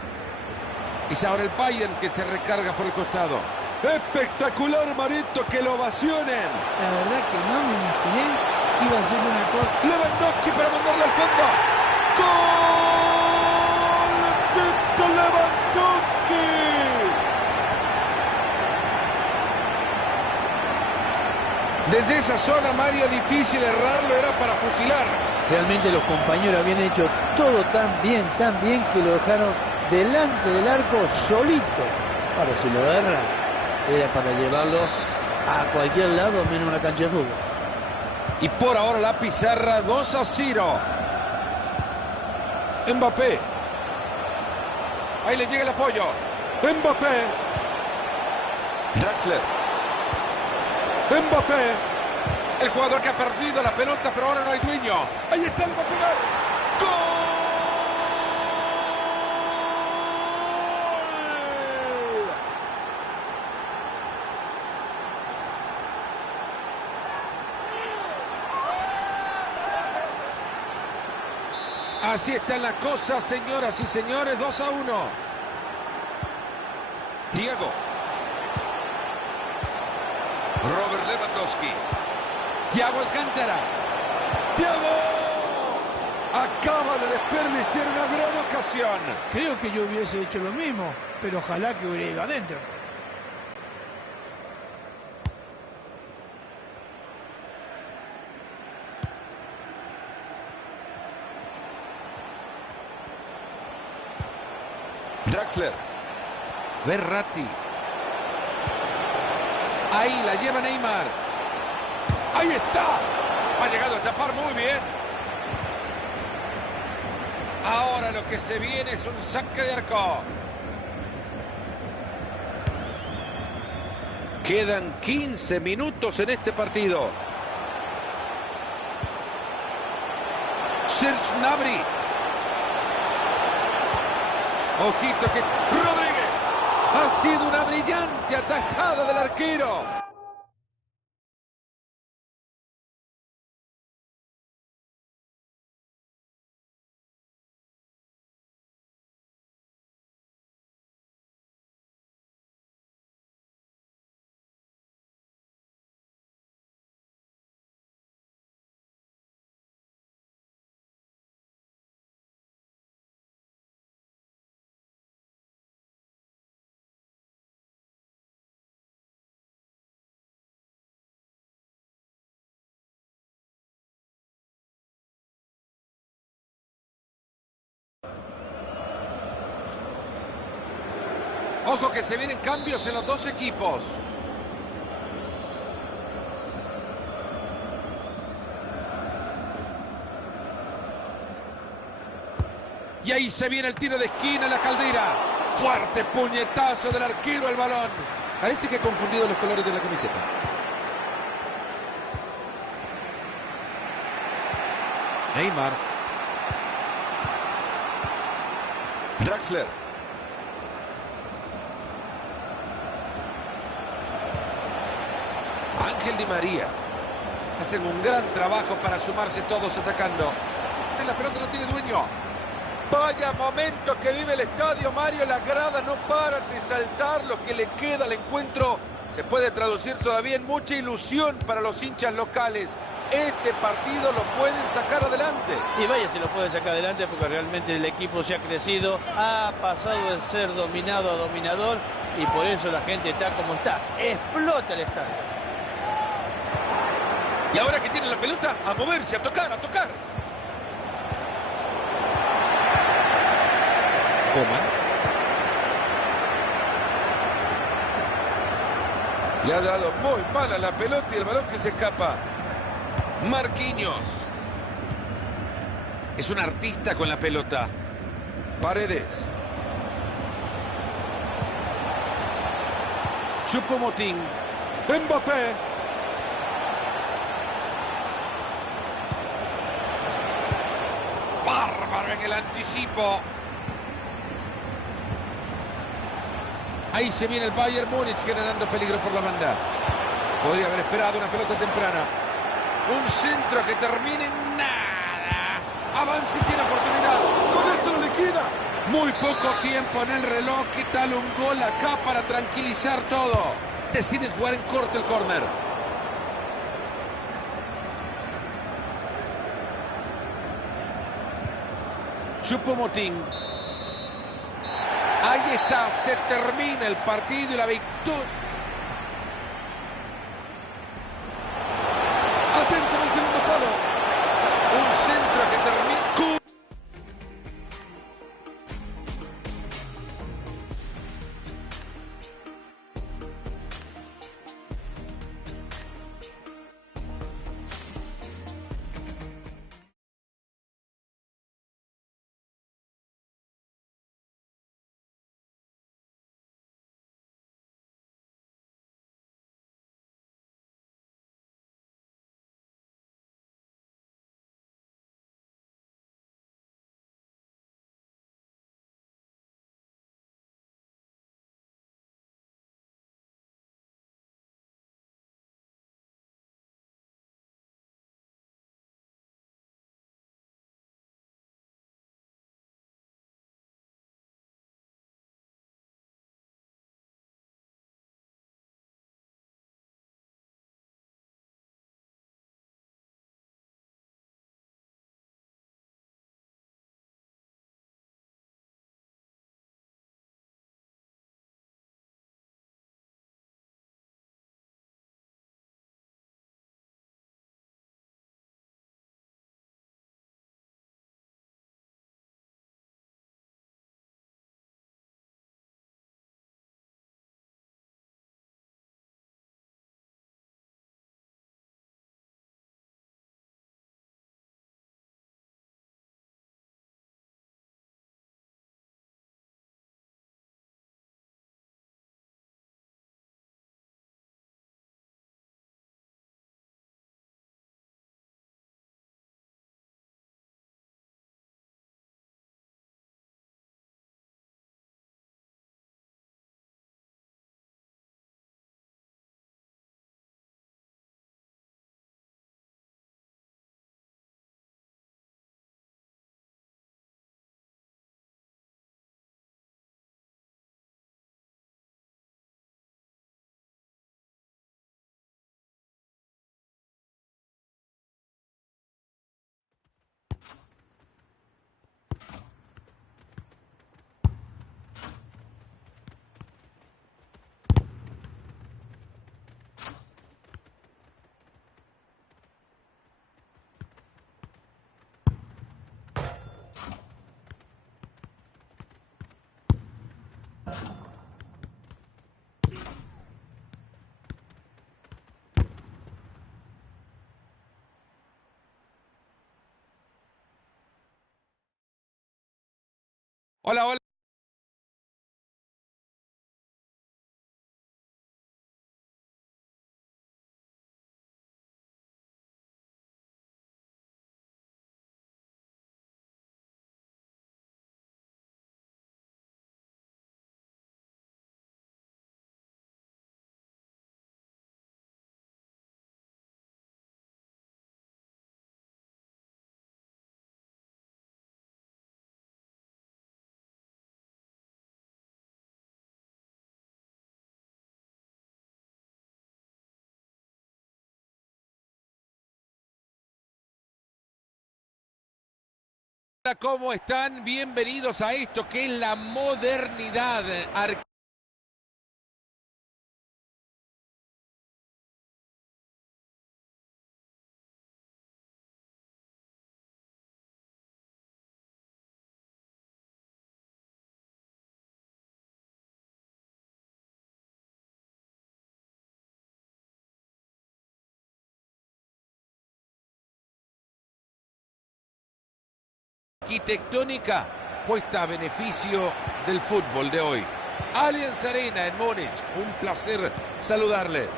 Y es ahora el Bayern que se recarga por el costado. Espectacular, Marito, que lo ovacionen. La verdad que no me imaginé que iba a ser una cosa. Lewandowski para mandarle al fondo. ¡Gol de Lewandowski! Desde esa zona, Mario, difícil errarlo, era para fusilar. Realmente los compañeros habían hecho todo tan bien que lo dejaron delante del arco solito. Ahora si lo erra, era para llevarlo a cualquier lado menos una cancha de fútbol. Y por ahora la pizarra 2-0. Mbappé. Ahí le llega el apoyo. Mbappé. Draxler. Mbappé. El jugador que ha perdido la pelota, pero ahora no hay dueño. Ahí está, le va a pegar. ¡Gol! Así están las cosas, señoras y señores. 2-1. Diego. Robert Lewandowski. Thiago Alcántara. ¡Thiago! Acaba de desperdiciar una gran ocasión. Creo que yo hubiese hecho lo mismo, pero ojalá que hubiera ido adentro. Draxler. Verratti. Ahí la lleva Neymar. ¡Ahí está! Ha llegado a tapar muy bien. Ahora lo que se viene es un saque de arco. Quedan 15 minutos en este partido. Serge Gnabry. Ojito que... ¡Rodríguez! Ha sido una brillante atajada del arquero. Ojo que se vienen cambios en los dos equipos. Y ahí se viene el tiro de esquina en la Caldera. Fuerte puñetazo del arquero al balón. Parece que ha confundido los colores de la camiseta. Neymar. Draxler. Ángel Di María. Hacen un gran trabajo para sumarse todos atacando. La pelota no tiene dueño. Vaya momento que vive el estadio, Mario. Las gradas no paran de saltar. Lo que le queda al encuentro se puede traducir todavía en mucha ilusión para los hinchas locales. Este partido lo pueden sacar adelante. Y vaya si lo puede sacar adelante porque realmente el equipo se ha crecido, ha pasado de ser dominado a dominador y por eso la gente está como está. Explota el estadio. Y ahora que tiene la pelota, a moverse, a tocar, a tocar. Coman. Le ha dado muy mal a la pelota y el balón que se escapa. Marquinhos. Es un artista con la pelota. Paredes. Choupo-Moting. Mbappé. Bárbaro en el anticipo. Ahí se viene el Bayern Múnich generando peligro por la banda. Podría haber esperado una pelota temprana. Un centro que termine en nada. Avance y tiene oportunidad. Con esto lo liquida. Muy poco tiempo en el reloj. ¿Qué tal un gol acá para tranquilizar todo? Deciden jugar en corto el córner. Choupo-Moting. Ahí está, se termina el partido y la victoria. Hola, hola. ¿Cómo están? Bienvenidos a esto que es la modernidad. Arquitectónica puesta a beneficio del fútbol de hoy. Allianz Arena en Múnich. Un placer saludarles.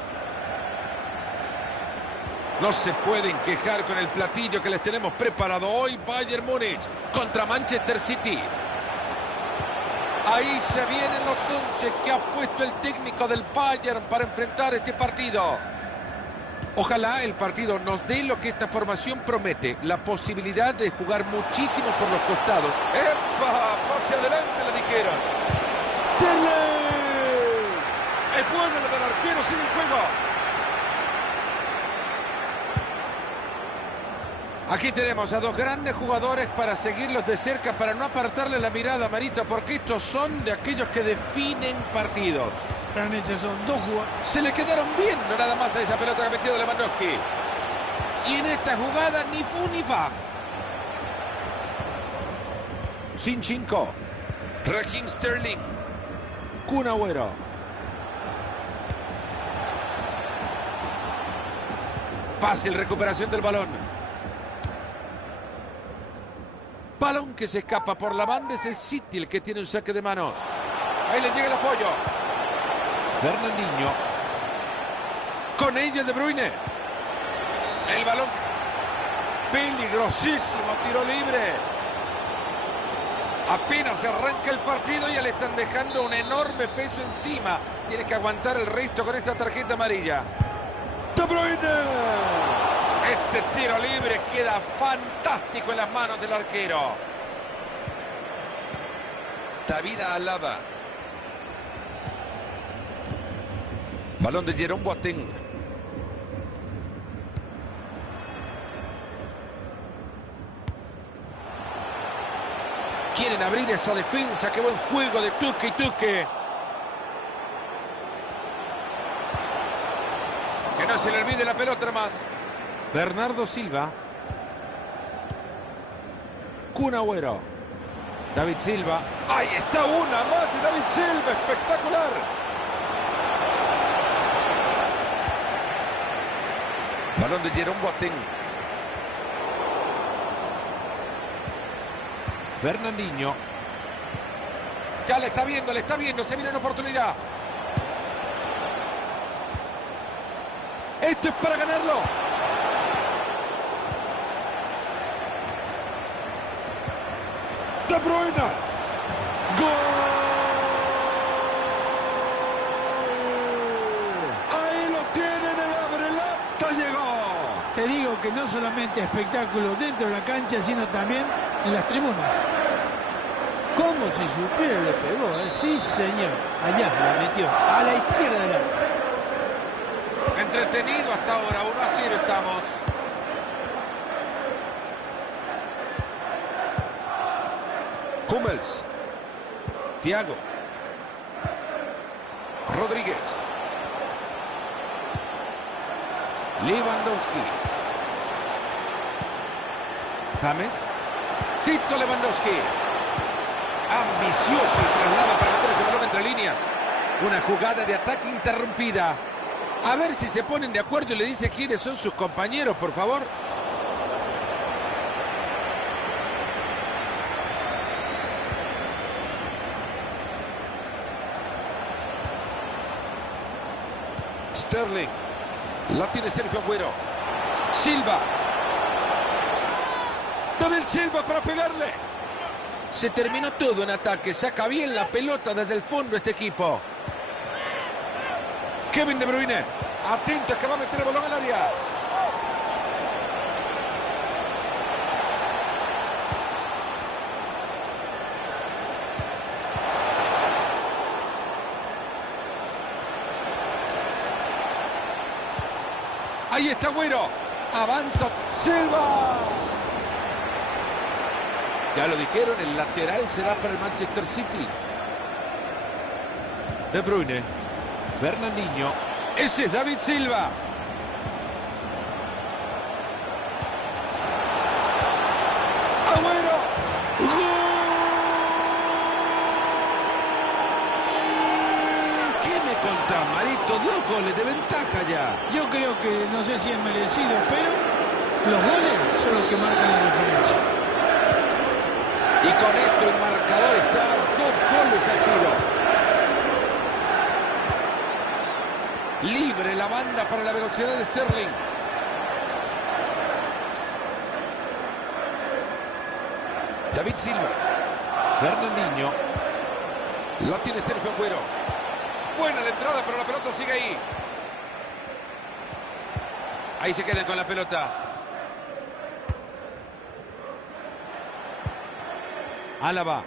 No se pueden quejar con el platillo que les tenemos preparado hoy. Bayern Múnich contra Manchester City. Ahí se vienen los 11 que ha puesto el técnico del Bayern para enfrentar este partido. Ojalá el partido nos dé lo que esta formación promete, la posibilidad de jugar muchísimo por los costados. ¡Epa! ¡Pase adelante! Le dijeron. ¡Sterling! Es bueno lo del arquero, sigue el juego. Aquí tenemos a dos grandes jugadores para seguirlos de cerca, para no apartarle la mirada, Marito, porque estos son de aquellos que definen partidos. Realmente son dos jugadores. Se le quedaron bien, no nada más a esa pelota que ha metido Lewandowski. Y en esta jugada ni fu ni fa. Zinchenko. Raheem Sterling. Kun Agüero. Fácil recuperación del balón. Balón que se escapa por la banda, es el City el que tiene un saque de manos. Ahí le llega el apoyo. Fernandinho. Con ella De Bruyne. El balón. Peligrosísimo tiro libre. Apenas arranca el partido y ya le están dejando un enorme peso encima. Tiene que aguantar el resto con esta tarjeta amarilla. De Bruyne. Este tiro libre queda fantástico en las manos del arquero. David Alaba. Balón de Jerome Boateng. Quieren abrir esa defensa. Qué buen juego de Tuque y Tuque. Que no se le olvide la pelota más. Bernardo Silva. Kun Agüero. David Silva. Ahí está una más de David Silva. Espectacular. Balón de Jerome Boateng. Fernandinho. Ya le está viendo, se viene una oportunidad. Esto es para ganarlo. De Bruyne. ¡Gol! Ahí lo tienen, el abrelata llegó. Te digo que no solamente espectáculo dentro de la cancha, sino también en las tribunas. Como si supiera le pegó, ¿eh? Sí, señor. Allá la metió, a la izquierda del arco. Entretenido hasta ahora, 1-0 estamos. Hummels. Thiago. Rodríguez. Lewandowski. James. Tito Lewandowski. Ambicioso el traslado para meter ese balón entre líneas. Una jugada de ataque interrumpida. A ver si se ponen de acuerdo y le dice quiénes son sus compañeros, por favor. Sterling. La tiene Sergio Agüero. Silva. David Silva para pegarle. Se terminó todo en ataque. Saca bien la pelota desde el fondo este equipo. Kevin De Bruyne. Atento, que va a meter el balón al área. Ahí está Agüero. Avanza Silva. Ya lo dijeron, el lateral será para el Manchester City. De Bruyne. Fernandinho. Ese es David Silva. Agüero. ¡Gol! ¿Qué me contás, Marito? 2 goles de ventaja ya. Yo creo que, no sé si es merecido, pero los goles son los que marcan la diferencia. Y con esto el marcador está 2-0. Libre la banda para la velocidad de Sterling. David Silva. Fernandinho. La tiene Sergio Agüero. Buena la entrada, pero la pelota sigue ahí. Ahí se quedan con la pelota. Álava.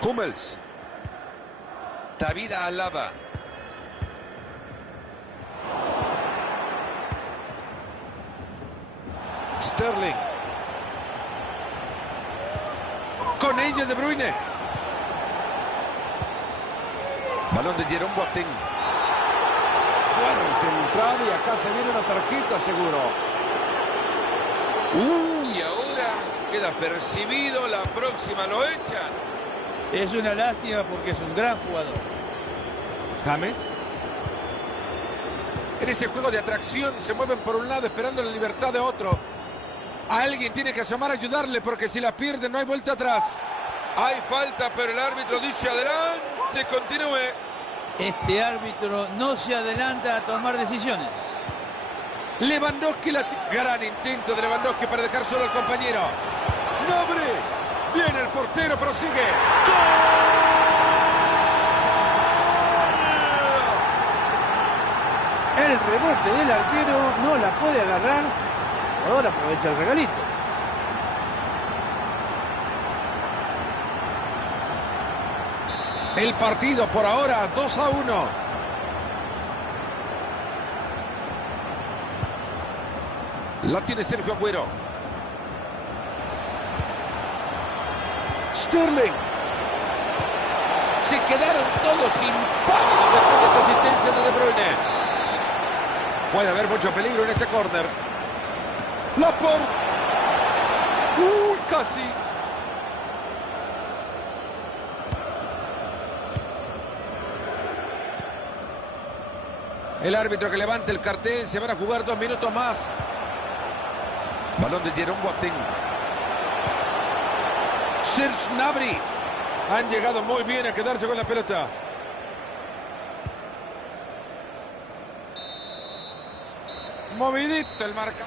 Hummels. David Álava. Sterling. Con ella De Bruyne. Balón de Jerome Boateng. Fuerte entrada y acá se viene una tarjeta seguro. Y ahora queda percibido, la próxima lo echan. Es una lástima porque es un gran jugador. James. En ese juego de atracción se mueven por un lado esperando la libertad de otro. Alguien tiene que asomar a ayudarle porque si la pierde no hay vuelta atrás. Hay falta, pero el árbitro dice adelante, continúe. Este árbitro no se adelanta a tomar decisiones. Lewandowski, gran intento de Lewandowski para dejar solo al compañero. Nobre. Viene el portero, prosigue. El rebote del arquero no la puede agarrar. Ahora aprovecha el regalito. El partido por ahora 2-1. La tiene Sergio Agüero. Sterling. Se quedaron todos impávidos después de esa asistencia de De Bruyne. Puede haber mucho peligro en este córner. Laporte. Casi. El árbitro que levanta el cartel, se van a jugar 2 minutos más. Balón de Jerome Boateng. Serge Gnabry. Han llegado muy bien a quedarse con la pelota. Movidito el marca.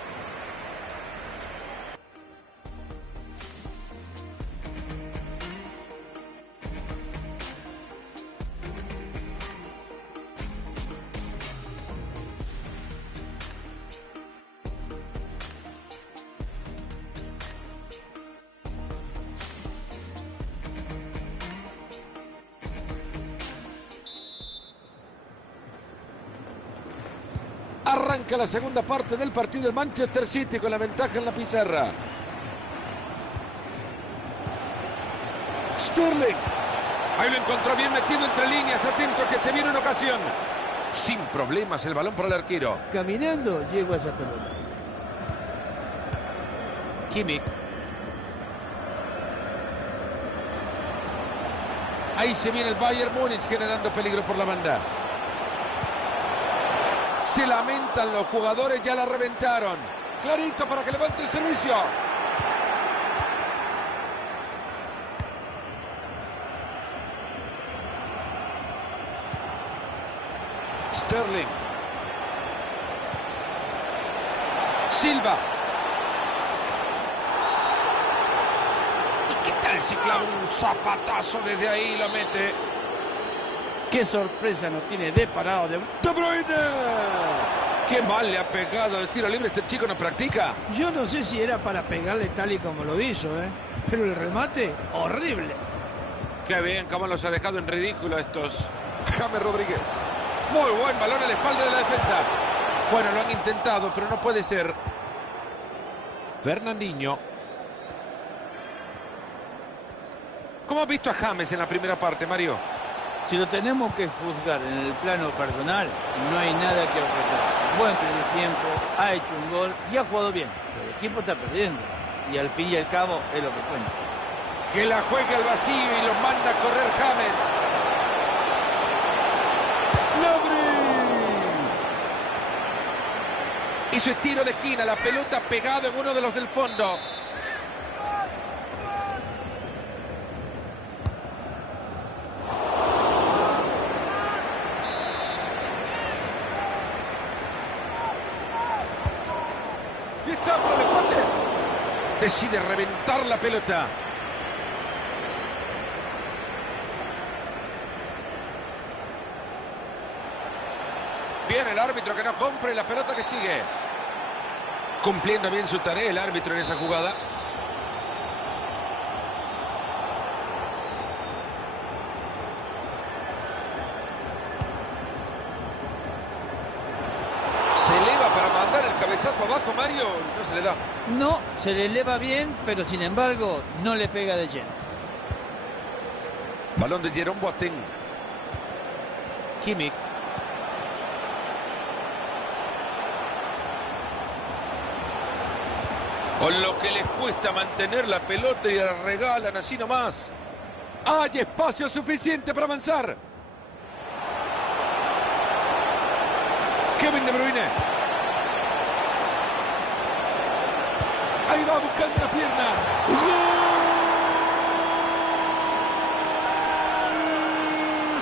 Arranca la segunda parte del partido del Manchester City con la ventaja en la pizarra. Sterling. Ahí lo encontró bien metido entre líneas. Atento que se viene una ocasión. Sin problemas el balón para el arquero. Caminando llegó a esa pelota. Kimmich. Ahí se viene el Bayern Múnich generando peligro por la banda. Se lamentan los jugadores, ya la reventaron. Clarito para que levante el servicio. Sterling. Silva. ¿Y qué tal si clava un zapatazo desde ahí y lo mete? Qué sorpresa nos tiene de parado de... De Bruyne. Qué mal le ha pegado el tiro libre. Este chico no practica. Yo no sé si era para pegarle tal y como lo hizo, pero el remate, horrible. Qué bien, cómo los ha dejado en ridículo estos. James Rodríguez. Muy buen balón a la espalda de la defensa. Bueno, lo han intentado, pero no puede ser. Fernandinho. ¿Cómo has visto a James en la primera parte, Mario? Si lo tenemos que juzgar en el plano personal, no hay nada que objetar. Buen primer tiempo, ha hecho un gol y ha jugado bien. Pero el equipo está perdiendo. Y al fin y al cabo es lo que cuenta. Que la juegue al vacío y lo manda a correr James. Gnabry. Hizo estilo de esquina, la pelota pegada en uno de los del fondo. Y está para el empate. Decide reventar la pelota. Bien el árbitro que no compre la pelota que sigue. Cumpliendo bien su tarea el árbitro en esa jugada. Se eleva para mandar el cabezazo abajo, Mario. No se le da. No, se le eleva bien, pero sin embargo no le pega de lleno. Balón de Jerome Boateng. Kimmich. Con lo que les cuesta mantener la pelota y la regalan así nomás. Hay espacio suficiente para avanzar. Kevin De Bruyne. Ahí va buscando la pierna.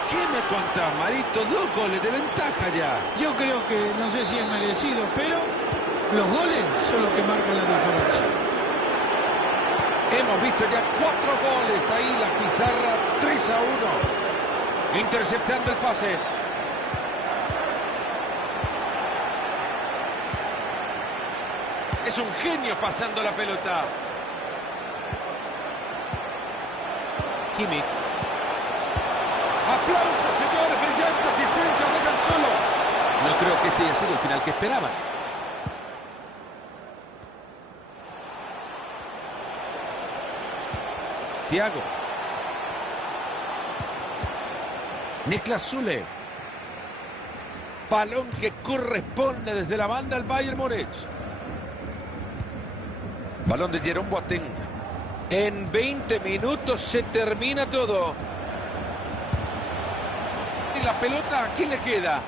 ¿Qué me contás, Marito? 2 goles de ventaja ya. Yo creo que, no sé si es merecido, pero los goles son los que marcan la diferencia. Hemos visto ya 4 goles ahí, la pizarra 3-1. Interceptando el pase. Es un genio pasando la pelota. Kimmich. Aplausos, señores. Brillante asistencia. Dejan solo. No creo que este haya sido el final que esperaban. Thiago. Niklas Süle. Balón que corresponde desde la banda al Bayern Múnich. Balón de Jerome Boateng. En 20 minutos se termina todo. Y la pelota, ¿a quién le queda?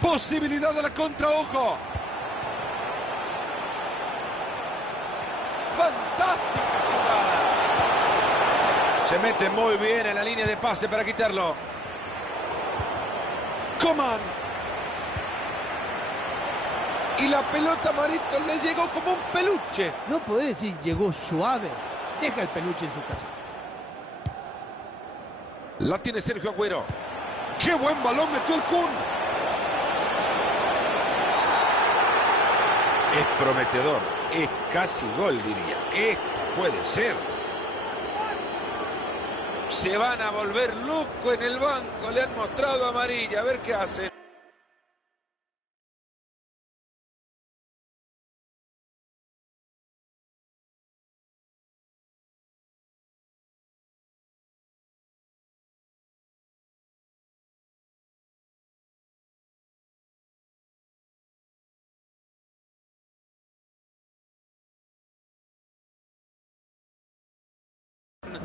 Posibilidad de la contra, ojo. Fantástica jugada. Se mete muy bien en la línea de pase para quitarlo. Coman. Y la pelota, Marito, le llegó como un peluche. No podés decir llegó suave. Deja el peluche en su casa. La tiene Sergio Agüero. ¡Qué buen balón metió el Kun! Es prometedor. Es casi gol, diría. Esta puede ser. Se van a volver loco en el banco. Le han mostrado amarilla. A ver qué hace.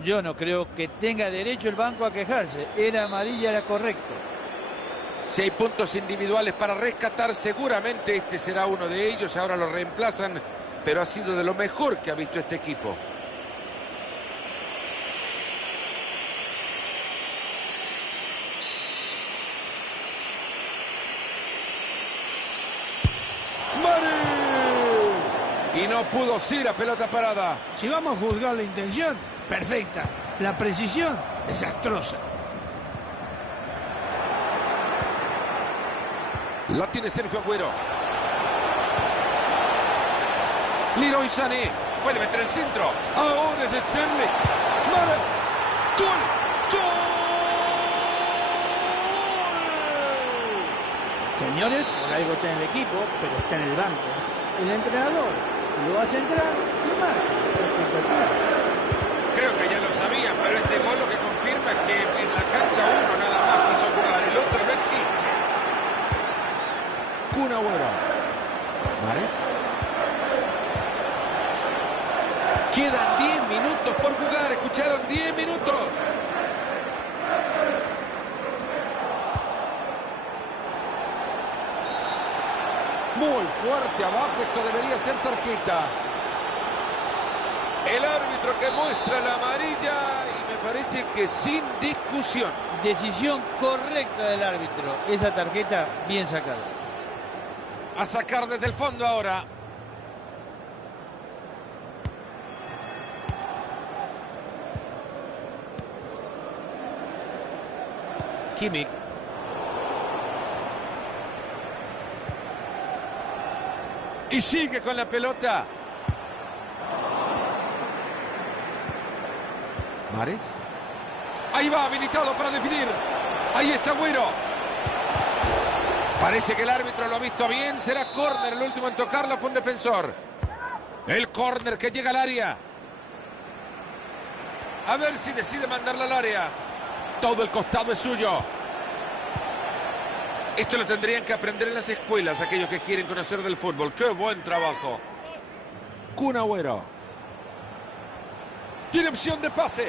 Yo no creo que tenga derecho el banco a quejarse. Era amarilla, era correcto. Si hay puntos individuales para rescatar, seguramente este será uno de ellos. Ahora lo reemplazan, pero ha sido de lo mejor que ha visto este equipo. Y no pudo ser a pelota parada. Si vamos a juzgar la intención, perfecta. La precisión, desastrosa. La tiene Sergio Agüero. Leroy Sané. Puede meter el centro. Ahora es de Sterling. ¡Mara! ¡Gol! Señores, por algo está en el equipo, pero está en el banco. El entrenador lo hace entrar y marca. Espectacular. Creo que ya lo sabían, pero este gol lo que confirma es que en la cancha uno nada más quiso jugar, el otro no existe. Kun Agüero. Mahrez. Quedan 10 minutos por jugar, escucharon, 10 minutos. Muy fuerte abajo, esto debería ser tarjeta. El árbitro que muestra la amarilla y me parece que sin discusión. Decisión correcta del árbitro. Esa tarjeta bien sacada. A sacar desde el fondo ahora. Kimmich. Y sigue con la pelota. Mahrez. Ahí va, habilitado para definir. Ahí está Agüero. Parece que el árbitro lo ha visto bien. Será córner, el último en tocarlo fue un defensor. El córner que llega al área. A ver si decide mandarla al área. Todo el costado es suyo. Esto lo tendrían que aprender en las escuelas, aquellos que quieren conocer del fútbol. ¡Qué buen trabajo! Kun Agüero. Tiene opción de pase.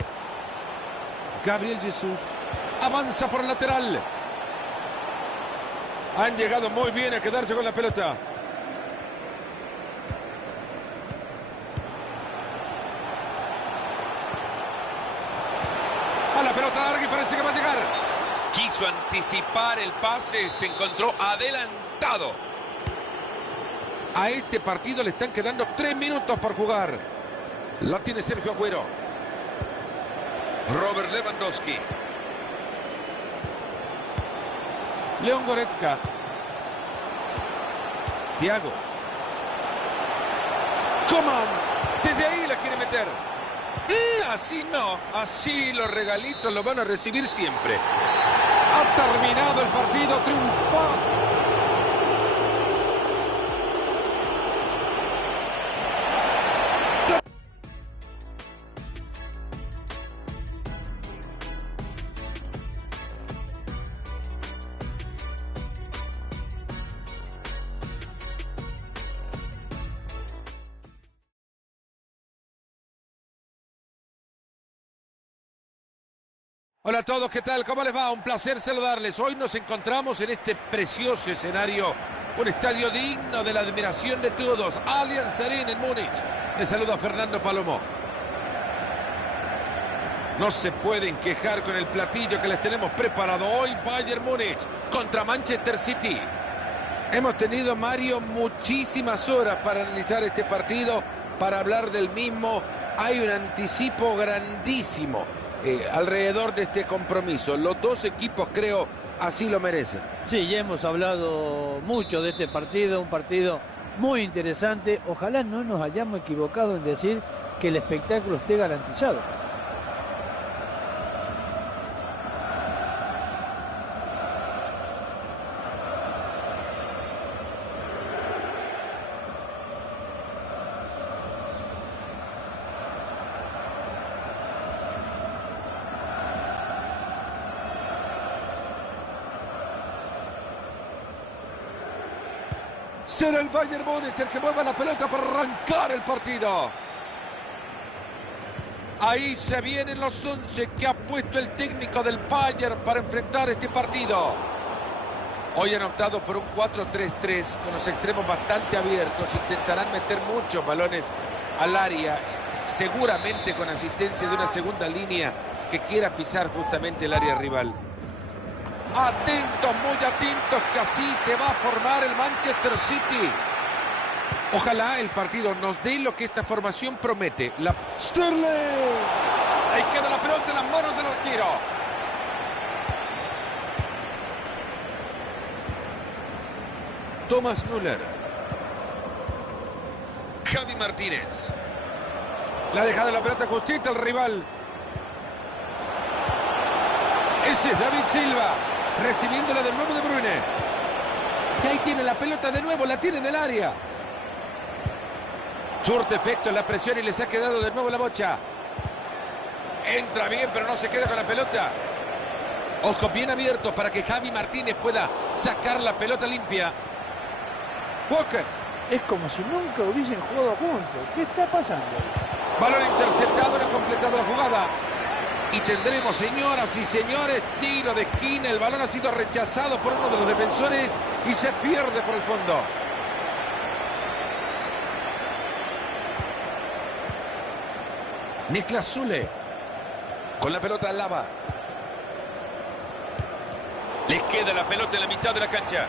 Gabriel Jesús. Avanza por el lateral. Han llegado muy bien a quedarse con la pelota. A la pelota larga y parece que va a llegar. Quiso anticipar el pase, se encontró adelantado. A este partido le están quedando 3 minutos por jugar. La tiene Sergio Agüero. Robert Lewandowski. León Goretzka. Thiago. Coman. Desde ahí la quiere meter. Así no. Así los regalitos los van a recibir siempre. Ha terminado el partido, triunfaz. Hola a todos, ¿qué tal? ¿Cómo les va? Un placer saludarles. Hoy nos encontramos en este precioso escenario, un estadio digno de la admiración de todos, Allianz Arena en Múnich. Les saluda Fernando Palomo. No se pueden quejar con el platillo que les tenemos preparado hoy. Bayern Múnich contra Manchester City. Hemos tenido, Mario, muchísimas horas para analizar este partido, para hablar del mismo. Hay un anticipo grandísimo alrededor de este compromiso. Los dos equipos, creo, así lo merecen. Sí, ya hemos hablado mucho de este partido, un partido muy interesante. Ojalá no nos hayamos equivocado en decir que el espectáculo esté garantizado. Será el Bayern Múnich el que mueva la pelota para arrancar el partido. Ahí se vienen los 11 que ha puesto el técnico del Bayern para enfrentar este partido. Hoy han optado por un 4-3-3 con los extremos bastante abiertos. Intentarán meter muchos balones al área, seguramente con asistencia de una segunda línea que quiera pisar justamente el área rival. Atentos, muy atentos, que así se va a formar el Manchester City. Ojalá el partido nos dé lo que esta formación promete. Sterling. Ahí queda la pelota en las manos del arquero. Thomas Müller. Javi Martínez. Le ha dejado la pelota justita al rival. Ese es David Silva. Recibiéndola de nuevo de Bruyne. Y ahí tiene la pelota de nuevo. La tiene en el área. Surte efecto en la presión y les ha quedado de nuevo la bocha. Entra bien, pero no se queda con la pelota. Ojos bien abiertos para que Javi Martínez pueda sacar la pelota limpia. Walker. Es como si nunca hubiesen jugado juntos. ¿Qué está pasando? Balón interceptado, no ha completado la jugada. Y tendremos, señoras y señores, tiro de esquina. El balón ha sido rechazado por uno de los defensores y se pierde por el fondo. Niklas Süle. Con la pelota al Lava. Les queda la pelota en la mitad de la cancha.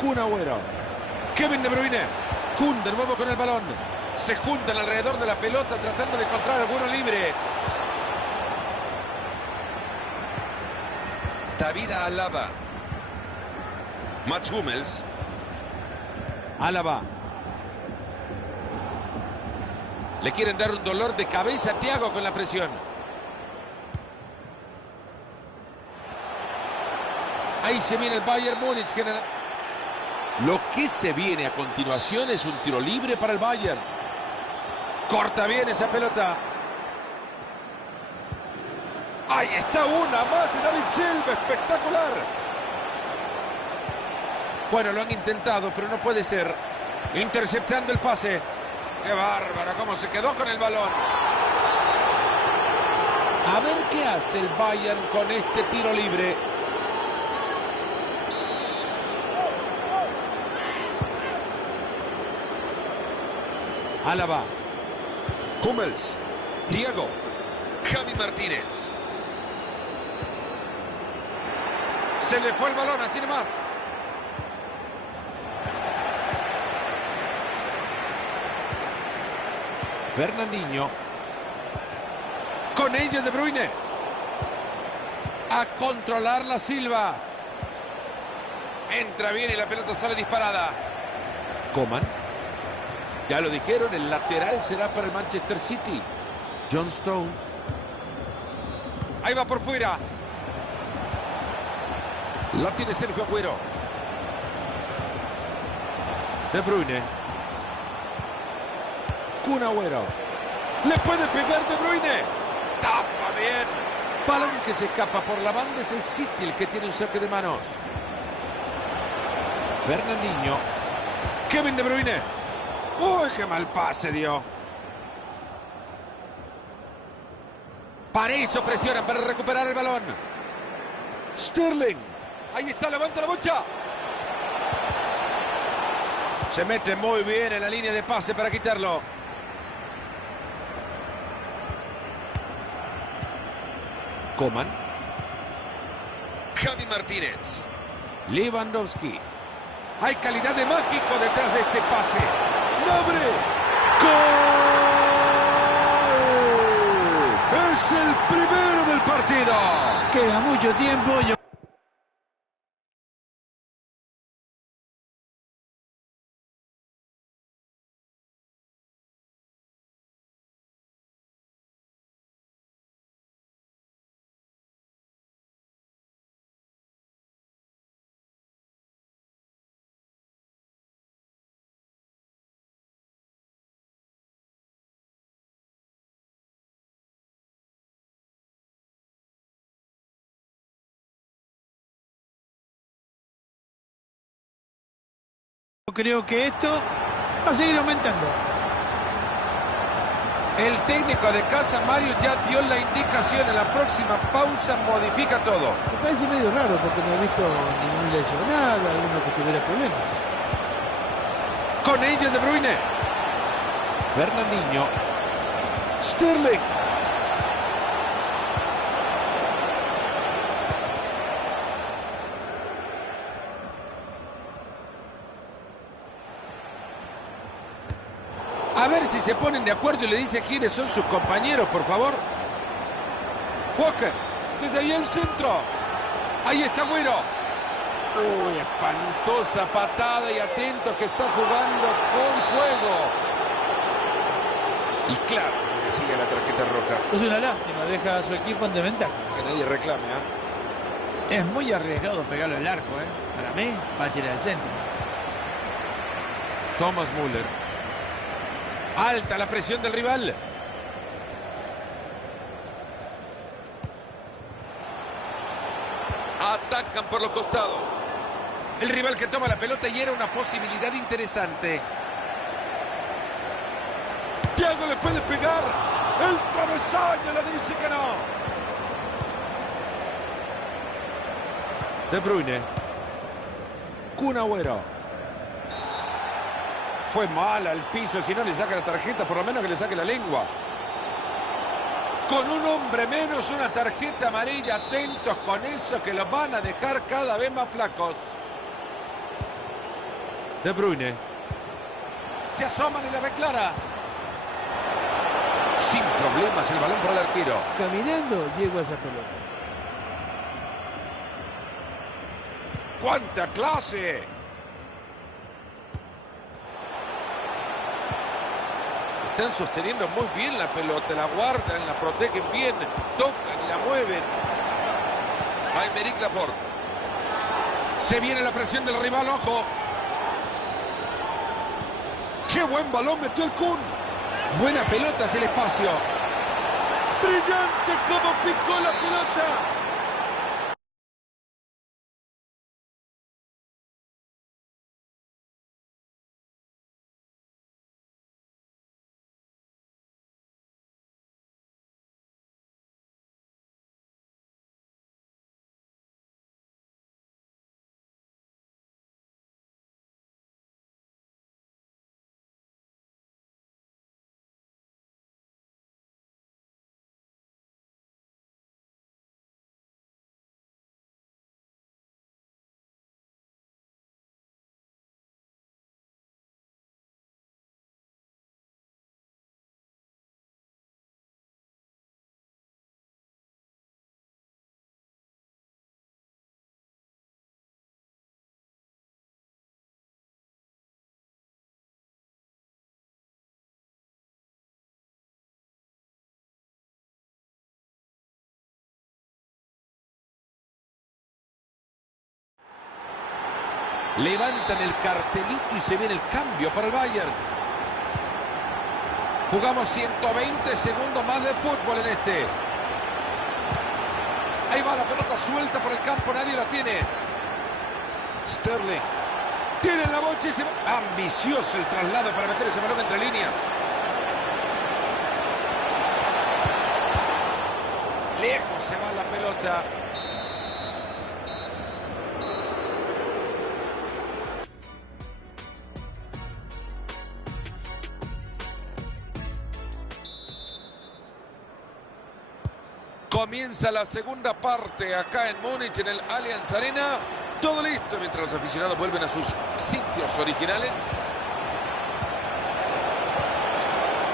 Kun Agüero. Kevin De Bruyne. Kun de nuevo con el balón. Se juntan alrededor de la pelota tratando de encontrar alguno libre. David Alaba. Mats Hummels. Alaba. Le quieren dar un dolor de cabeza a Thiago con la presión. Ahí se viene el Bayern Múnich. Lo que se viene a continuación es un tiro libre para el Bayern. Corta bien esa pelota. Ahí está una más de David Silva. Espectacular. Bueno, lo han intentado, pero no puede ser. Interceptando el pase. ¡Qué bárbaro! Cómo se quedó con el balón. A ver qué hace el Bayern con este tiro libre. Alaba. Hummels. Thiago. Javi Martínez. Se le fue el balón, así nomás. Fernandinho. Con ellos De Bruyne. A controlar la Silva. Entra bien y la pelota sale disparada. Coman. Ya lo dijeron, el lateral será para el Manchester City. John Stones. Ahí va por fuera. La tiene Sergio Agüero. De Bruyne. Kun Agüero. Le puede pegar De Bruyne. Tapa bien. Balón que se escapa por la banda. Es el City el que tiene un saque de manos. Fernandinho. Kevin De Bruyne. Uy, qué mal pase dio. Parejo presiona para recuperar el balón. Sterling. Ahí está, levanta la bocha. Se mete muy bien en la línea de pase para quitarlo. Coman. Javi Martínez. Lewandowski. Hay calidad de mágico detrás de ese pase. ¡Nobre! ¡Gol! Es el primero del partido. Queda mucho tiempo. Creo que esto va a seguir aumentando. El técnico de casa, Mario, ya dio la indicación. En la próxima pausa modifica todo. Me parece medio raro porque no he visto ningún lesionado, alguno que tuviera problemas. Con ellos De Bruyne. Fernandinho. Sterling. A ver si se ponen de acuerdo y le dice quiénes son sus compañeros, por favor. Walker, desde ahí el centro. Ahí está Agüero. Uy, espantosa patada y atento que está jugando con fuego. Y claro, merecía la tarjeta roja. Es una lástima, deja a su equipo en desventaja. Que nadie reclame, Es muy arriesgado pegarlo al arco, Para mí, va a tirar al centro. Thomas Müller. Alta la presión del rival. Atacan por los costados. El rival que toma la pelota y era una posibilidad interesante. Thiago le puede pegar. El travesaño le dice que no. De Bruyne. Kun Agüero. Fue mal al piso. Si no le saca la tarjeta, por lo menos que le saque la lengua. Con un hombre menos, una tarjeta amarilla. Atentos con eso, que los van a dejar cada vez más flacos. De Bruyne. Se asoman y la ve clara. Sin problemas el balón por el arquero. Caminando llegó a esa pelota. ¡Cuánta clase! Están sosteniendo muy bien la pelota, la guardan, la protegen bien, tocan y la mueven. Aymeric Laporte. Se viene la presión del rival, ojo. ¡Qué buen balón metió el Kun! Buena pelota hacia el espacio. ¡Brillante como picó la pelota! Levantan el cartelito y se viene el cambio para el Bayern. Jugamos 120 segundos más de fútbol en este. Ahí va la pelota suelta por el campo, nadie la tiene. Sterling. Tiene la bocha y se va. Ambicioso el traslado para meter ese balón entre líneas. Lejos se va la pelota. Comienza la segunda parte acá en Múnich, en el Allianz Arena. Todo listo mientras los aficionados vuelven a sus sitios originales.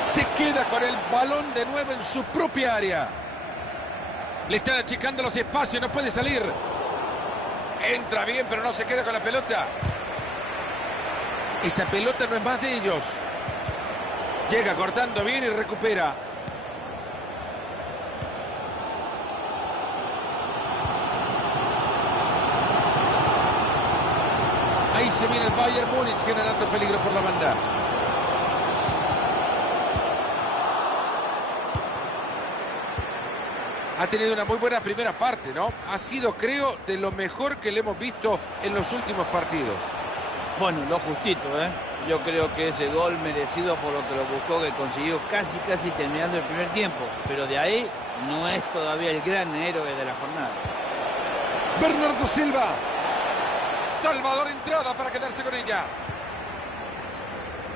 Se queda con el balón de nuevo en su propia área. Le están achicando los espacios, no puede salir. Entra bien, pero no se queda con la pelota. Esa pelota no es más de ellos. Llega cortando bien y recupera. Ahí se viene el Bayern Múnich generando peligro por la banda. Ha tenido una muy buena primera parte, ¿no? Ha sido, creo, de lo mejor que le hemos visto en los últimos partidos. Bueno, lo justito, Yo creo que ese gol merecido por lo que lo buscó, que consiguió casi terminando el primer tiempo. Pero de ahí no es todavía el gran héroe de la jornada. Bernardo Silva. Salvador entrada para quedarse con ella.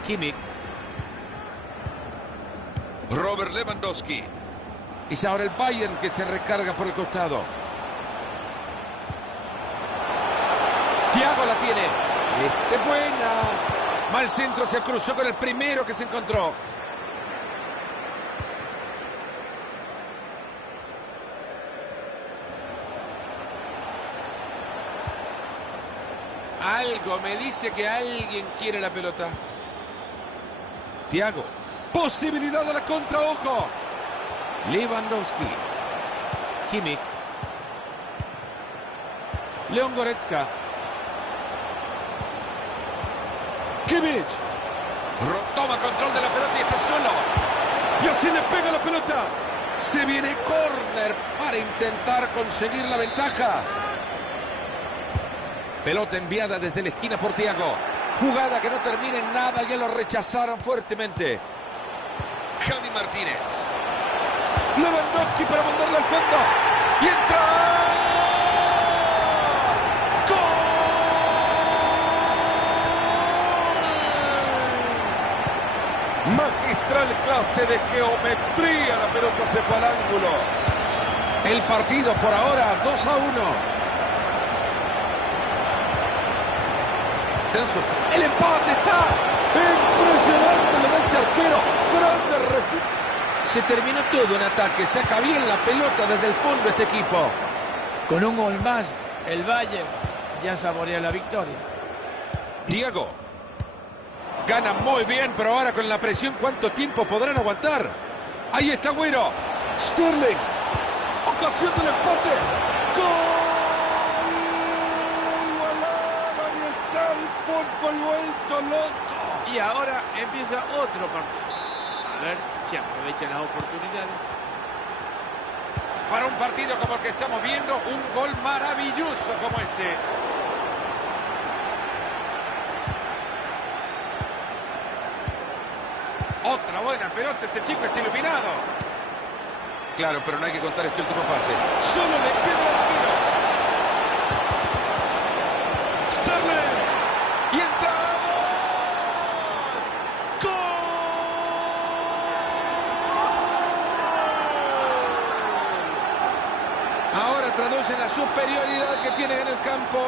Kimmich. Robert Lewandowski. Es ahora el Bayern que se recarga por el costado. Thiago la tiene. Es buena. Mal centro, se cruzó con el primero que se encontró. Algo me dice que alguien quiere la pelota. Thiago. Posibilidad de la contra, ojo. Lewandowski. Kimmich. Leon Goretzka. Kimmich. Toma control de la pelota y está solo. Y así le pega la pelota. Se viene córner para intentar conseguir la ventaja. Pelota enviada desde la esquina por Thiago. Jugada que no termina en nada, ya lo rechazaron fuertemente. Javi Martínez. Lewandowski para mandarla al fondo. Y entra. ¡Gol! Magistral clase de geometría. La pelota se fue al ángulo. El partido por ahora 2-1. El empate está. Impresionante lo de este arquero. Grande reflejo. Se terminó todo en ataque. Saca bien la pelota desde el fondo este equipo. Con un gol más, el Bayern ya saborea la victoria. Thiago. Gana muy bien, pero ahora con la presión, ¿cuánto tiempo podrán aguantar? Ahí está Agüero. Sterling. Ocasión del empate. ¡Gol! Fútbol vuelto loco. Y ahora empieza otro partido. A ver si aprovechan las oportunidades. Para un partido como el que estamos viendo, un gol maravilloso como este. Otra buena pelota, este chico está iluminado. Claro, pero no hay que contar este último pase. Solo le queda el arquero. Sterling. Y entra. ¡Gol! Ahora traducen la superioridad que tienen en el campo.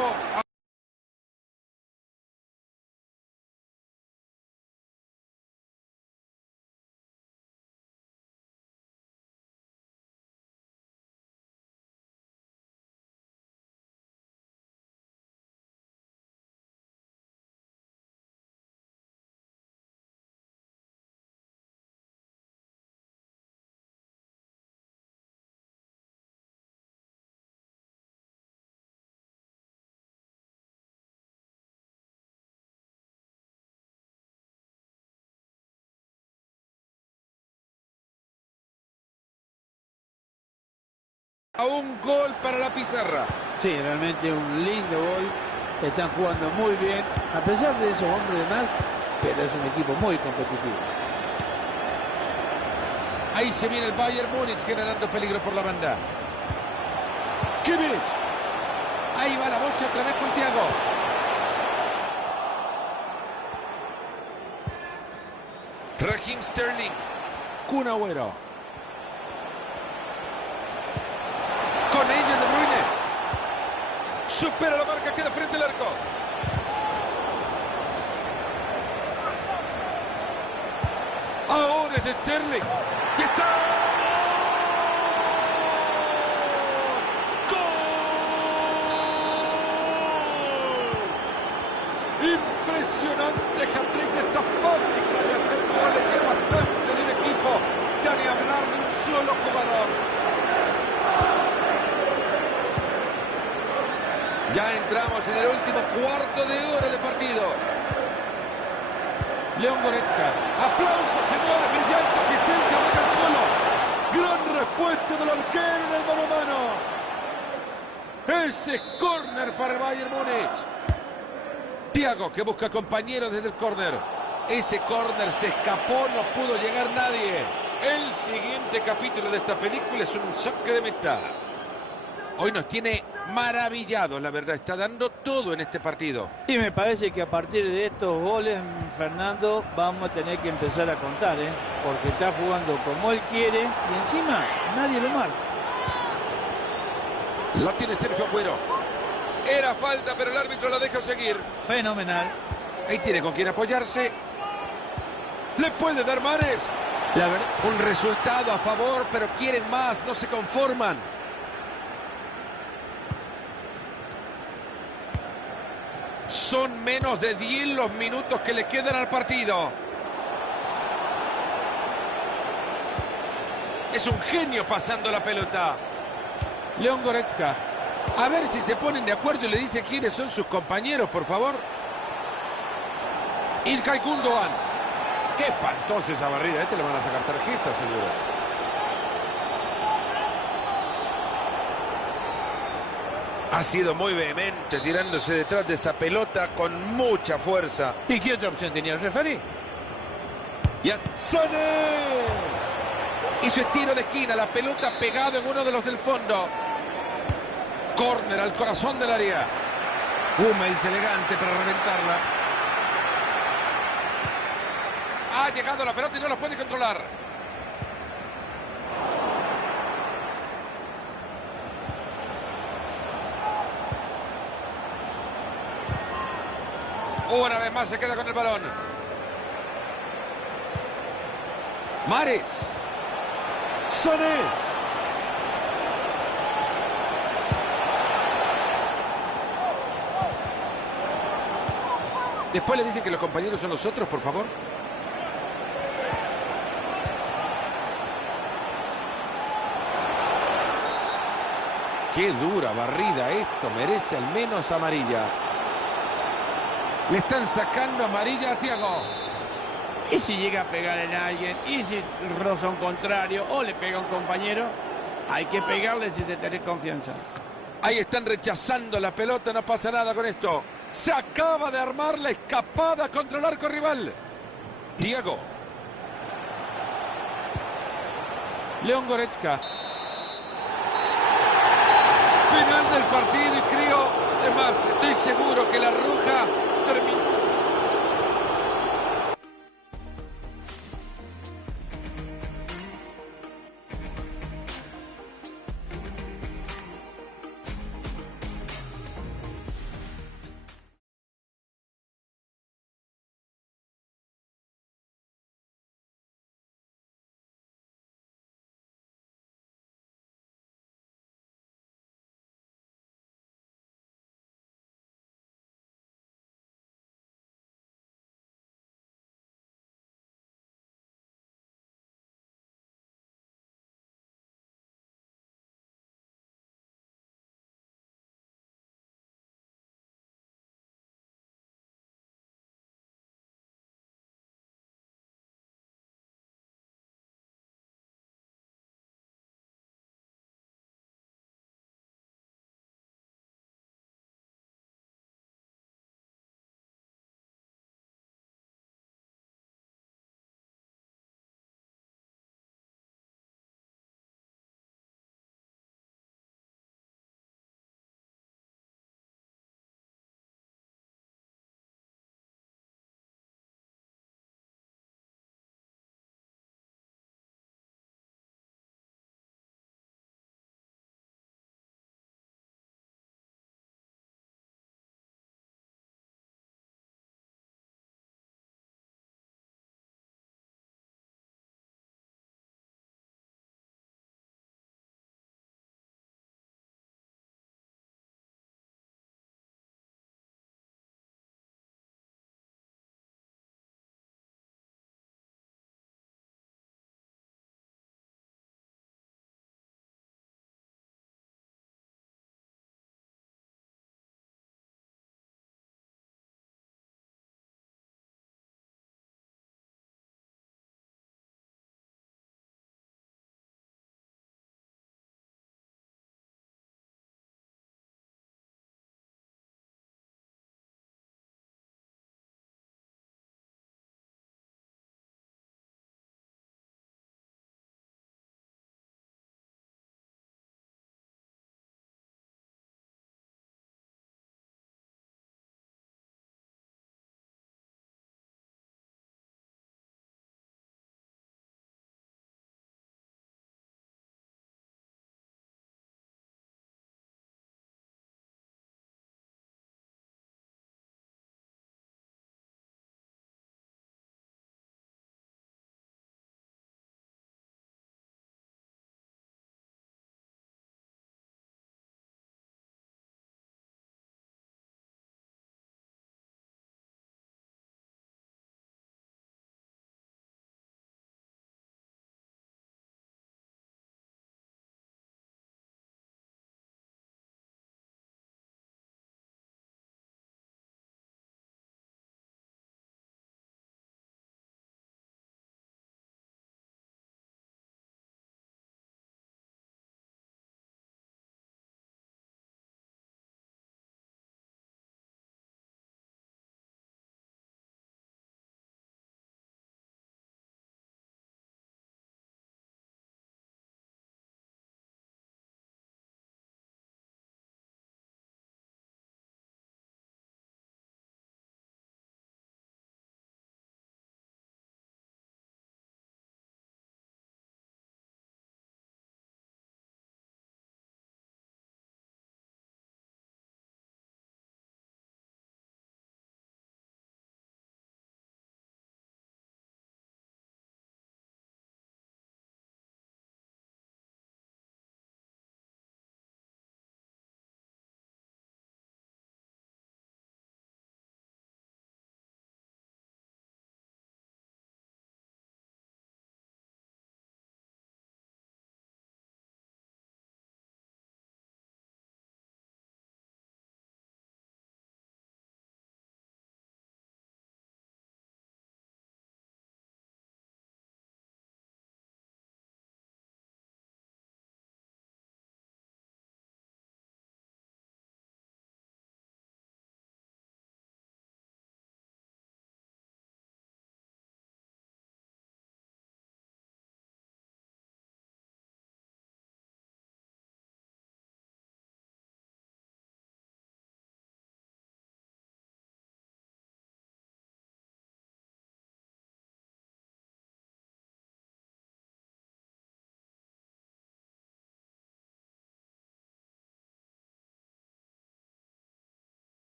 A un gol para la pizarra. Sí, realmente un lindo gol. Están jugando muy bien, a pesar de esos hombres de más, pero es un equipo muy competitivo. Ahí se viene el Bayern Múnich generando peligro por la banda. Kimmich. Ahí va la bocha otra vez con Thiago. Raheem Sterling. Kun Agüero. Con ella De Bruyne. Supera la marca, queda frente al arco. Ahora es de Sterling. Y está. ¡Gol! Impresionante hat-trick de esta fábrica de hacer goles, que es bastante del equipo. Ya ni hablar de un solo jugador. Ya entramos en el último cuarto de hora de partido. Leon Goretzka. Aplausos, señores, brillante asistencia, vayan solo. Gran respuesta del arquero en el mano a mano. Ese es córner para el Bayern Múnich. Thiago que busca compañero desde el córner. Ese córner se escapó, no pudo llegar nadie. El siguiente capítulo de esta película es un saque de meta. Hoy nos tiene maravillados, la verdad. Está dando todo en este partido. Y me parece que a partir de estos goles, Fernando, vamos a tener que empezar a contar, porque está jugando como él quiere y encima nadie lo marca. La tiene Sergio Agüero. Era falta, pero el árbitro la deja seguir. Fenomenal. Ahí tiene con quién apoyarse. Le puede dar Mares. La verdad, Un resultado a favor, pero quieren más, no se conforman. Son menos de 10 los minutos que le quedan al partido. Es un genio pasando la pelota. León Goretzka. A ver si se ponen de acuerdo y le dice quiénes son sus compañeros, por favor. Ilkay Gundogan. Qué espantosa esa barrida. A este le van a sacar tarjeta, seguro. Ha sido muy vehemente tirándose detrás de esa pelota con mucha fuerza. ¿y qué otra opción tenía el referí? Y ¡Sané! hizo estiro de esquina, la pelota pegada en uno de los del fondo. Córner al corazón del área. Hummels elegante para reventarla. Ha llegado la pelota y no la puede controlar. Una vez más se queda con el balón. Mares. ¡Sané! Después le dicen que los compañeros son los otros, por favor. Qué dura barrida esto. Merece al menos amarilla. Le están sacando amarilla a Thiago. Y si llega a pegar en alguien, y si roza a un contrario, o le pega a un compañero, hay que pegarle si te tenés confianza. Ahí están rechazando la pelota. No pasa nada con esto. Se acaba de armar la escapada contra el arco rival. Thiago. León Goretzka. Final del partido y creo, es más, estoy seguro que la Roja termina